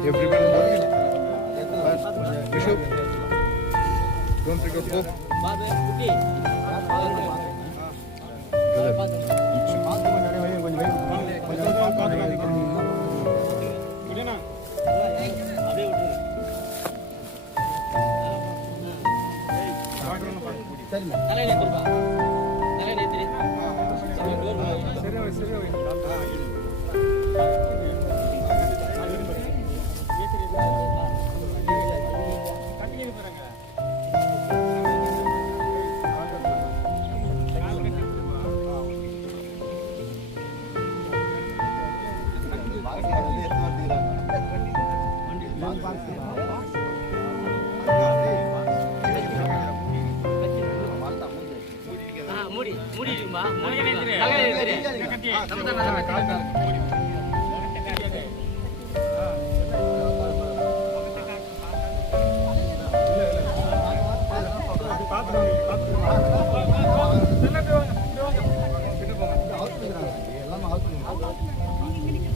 Everybody, Bishop, don't forget to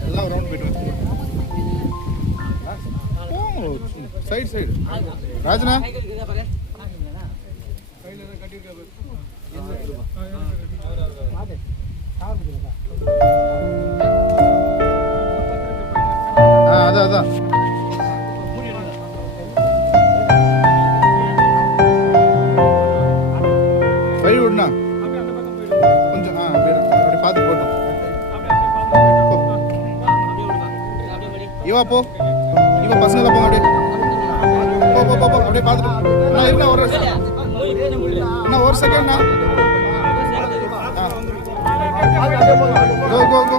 எல்லாம் ரவுண்ட் போயிட்டு சைடு ராஜனா அதான் வழி விடுண்ணா கொஞ்சம் அப்படி பார்த்து போட்டோம். இவா போ, இவா பசங்கள போங்க, அப்படியே போ அப்படியே பார்த்துட்டு என்ன ஒரு செகண்ட்ண்ணா. கோ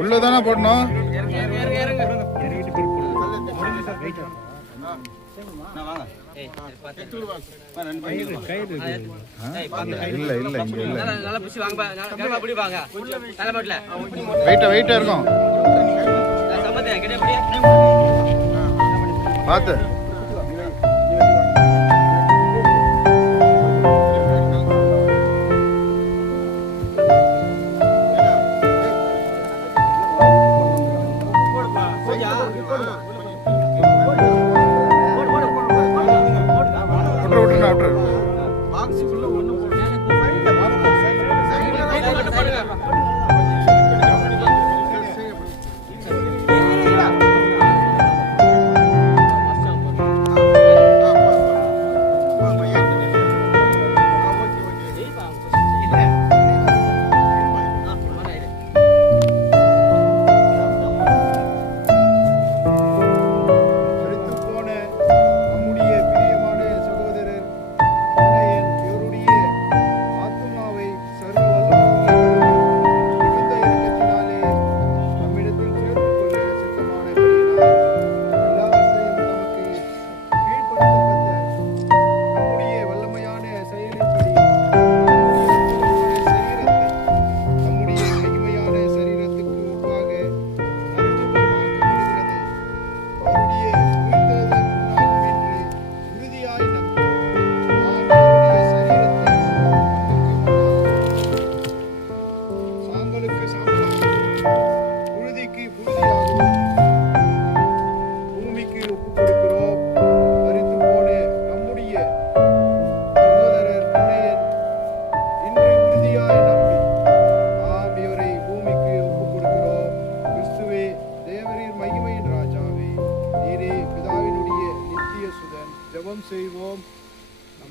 உள்ளதானே போடணும். வெயிட்டா இருக்கும். பார்த்து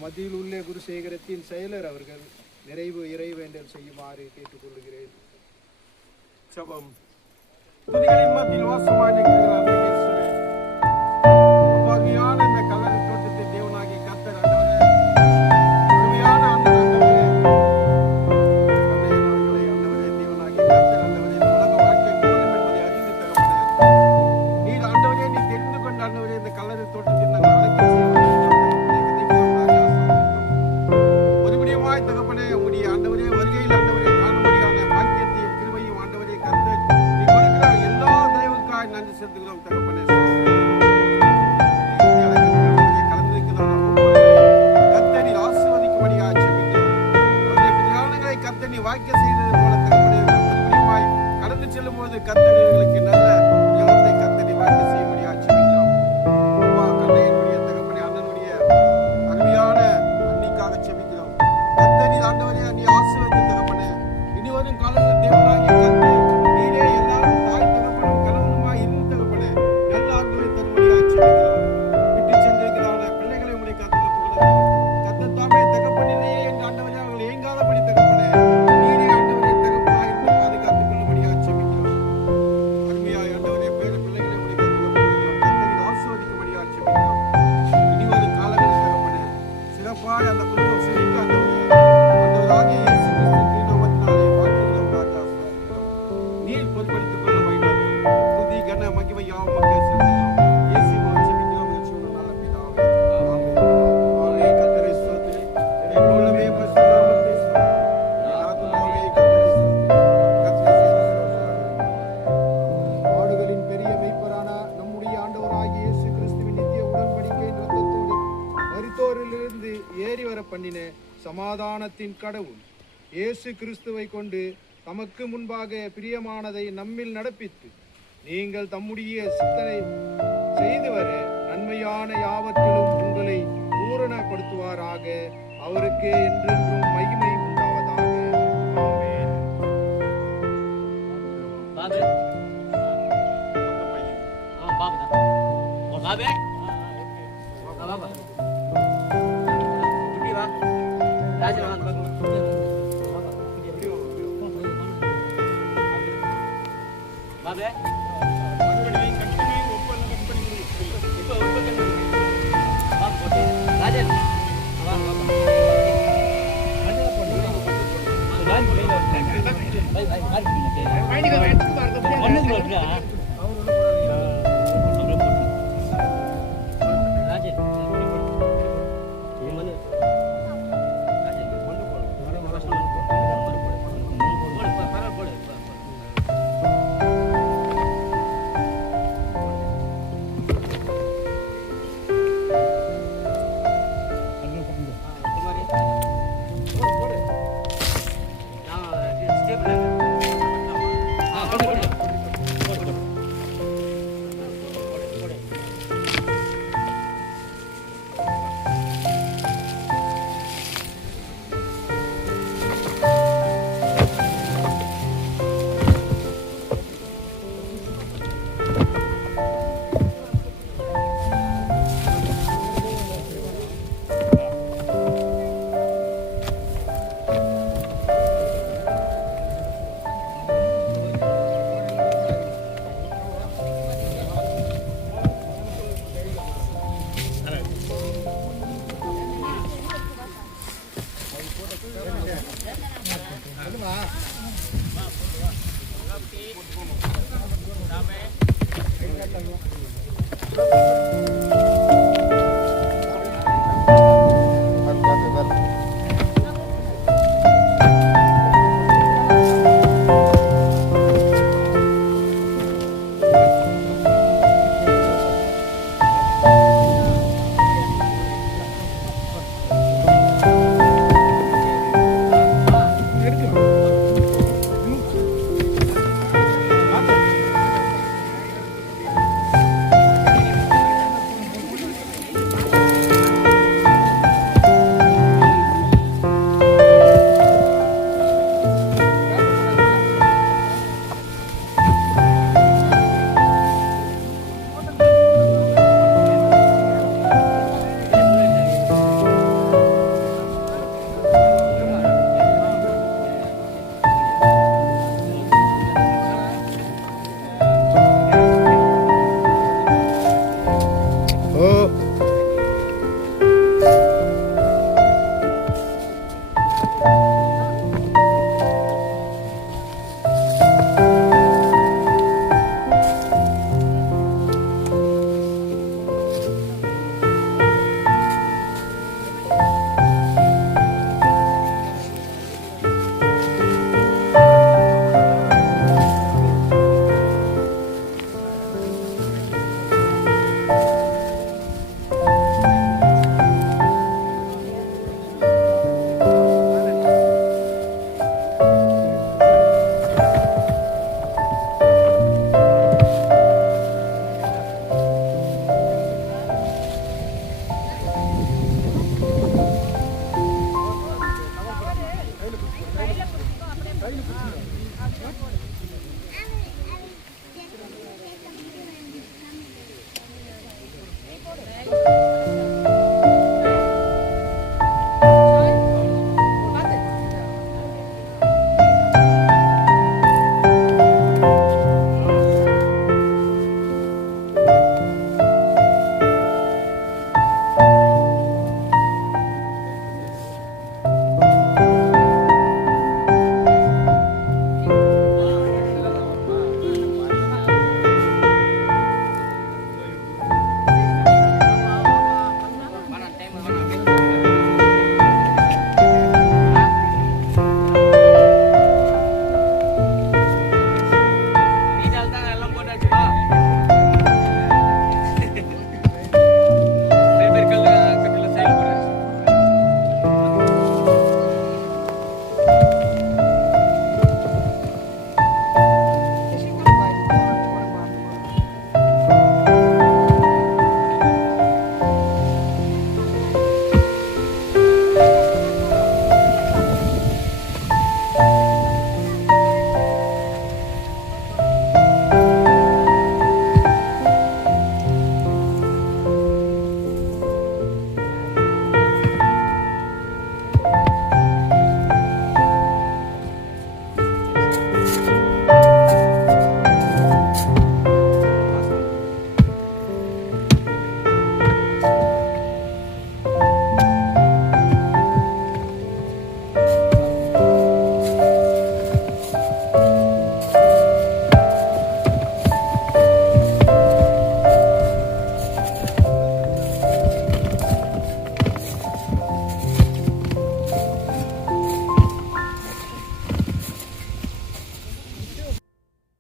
மத்தியில் உள்ள குருசேகரத்தின் செயலர் அவர்கள் நிறைவு இறைவேண்டல் செய்யுமாறு கேட்டுக்கொள்கிறேன். ஜெபம். துதிகளின் மத்தியில் வாசமாய் இருக்கிற அன்னை இயேசுவே, உபாகியான இந்த கல்லறை தோட்டத்தை தேவனாகி கர்த்தர் ஆண்டவரே, அருமையான ஆண்டவரே, அன்னையனவர்களே ஆண்டவரே, தேவனாகி கர்த்தர் ஆண்டவரே, இந்த உலக வாழ்க்கை போதும் என்பதை அறிந்து தகப்பனே, நீர் ஆண்டவரே, நீ தெரிந்து கொண்ட ஆண்டவரே, இந்த கல்லறை தோட்டத்தில் நாங்கள் அழைக்க தகப்பனே, உங்களுடைய ஆண்டவரே வருகையில் ஆண்டவரே காணும்படியான பாக்கியத்தையும் கிருபையும் ஆண்டவரே கர்த்தர் நீ கொடுக்கிற எல்லா தயவுக்காய் நன்றி செலுத்துகிறோம் தகப்பனே. கர்த்தர் நீர் ஆசீர்வதிக்கும்படியாக ஜெபிக்கிறோம். அவருடைய பிரயாணங்களை கர்த்தர் நீ வாக்கிய செய்தது போல தகப்பனே, மறுபடியுமாய் கடந்து செல்லும் போது கர்த்தர் எங்களுக்கு நல்ல ஞானத்தை கர்த்தர் நீ வாக்கிய செய்யும்படியாக ஜெபிக்கிறோம். கண்ணையனுடைய தகப்பனே, அண்ணனுடைய அருமையான அன்னிக்காக ஜெபிக்கிறோம். கர்த்தர் நீர் ஆண்டவரே, நீ ஆசீர்வதித்து தகப்பனே, இனி வரும் காலத்தில் தேவனாகிய கர்த்தர் நீரே எல்லாரும் தாய் தகப்பனும் கணவனுமாய் இருந்து தகப்பனே, நல்ல ஆண்டவரை தரும்படியாக ஜெபிக்கிறோம். விட்டு சென்றிருக்கிறான பிள்ளைகளை உடைய கருத்தில் புகழுகிறோம். கர்த்தர் தாமே தகப்பனிலே என்ற ஆண்டவரே அவர்கள் ஏங்காதபடி தகப்பனே, நீரே ஆண்டவரே தகப்பனாய் இருந்து பாதுகாத்துக் கொள்ளும்படியாக ஜெபிக்கிறோம். அருமையாய் ஆண்டவரே பேர பிள்ளைகளை உடைய கருத்தில் புகழுகிறோம். கர்த்தர் நீர் ஆசீர்வதிக்கும்படியாக ஜெபிக்கிறோம். இனி வரும் காலங்களில் தகப்பனே, சிறப்பாய் அந்த குடும்பம் சிரிக்க ஆண்டவராகிய இயேசு கிறிஸ்துவின் நாமத்தினாலே வாழ்த்துகிறோம் ராஜா. நீர் பொறுப்படுத்திக் கொள்ள வேண்டும். துதி கன மகிமை யாவும் உமக்கே செலுத்துகிறோம். இயேசுவின் ஜெபிக்கிறோம் இயேசுவின் நல்ல பிதாவே. ஆமென். ஆமென். கர்த்தரை ஸ்தோத்திரி. என் உள்ளமே பரிசுத்த நாமத்தை ஸ்தோத்திரி. என் ஆத்துமாவே கர்த்தரை ஸ்தோத்திரி. கர்த்தரை ஸ்தோத்திரி. ஆடுகளின் பெரிய மெய்ப்பரான நம்முடைய ஆண்டவராகிய இயேசு கிறிஸ்துவின் நித்திய உடன்படிக்கை இரத்தத்தோடு மரித்தோரிலிருந்து ஏறி வர பண்ணின சமாதானத்தின் கடவுள் இயேசு கிறிஸ்துவை கொண்டு தமக்கு முன்பாக பிரியமானதை நம்மில் நடப்பித்து நீங்கள் தம்முடைய சித்தனை செய்து வர நன்மையான யாவற்றிலும் உங்களை பூரணப்படுத்துவாராக. அவருக்கு என்றென்றும் மகிமை உண்டாவதாக. ஆமென்.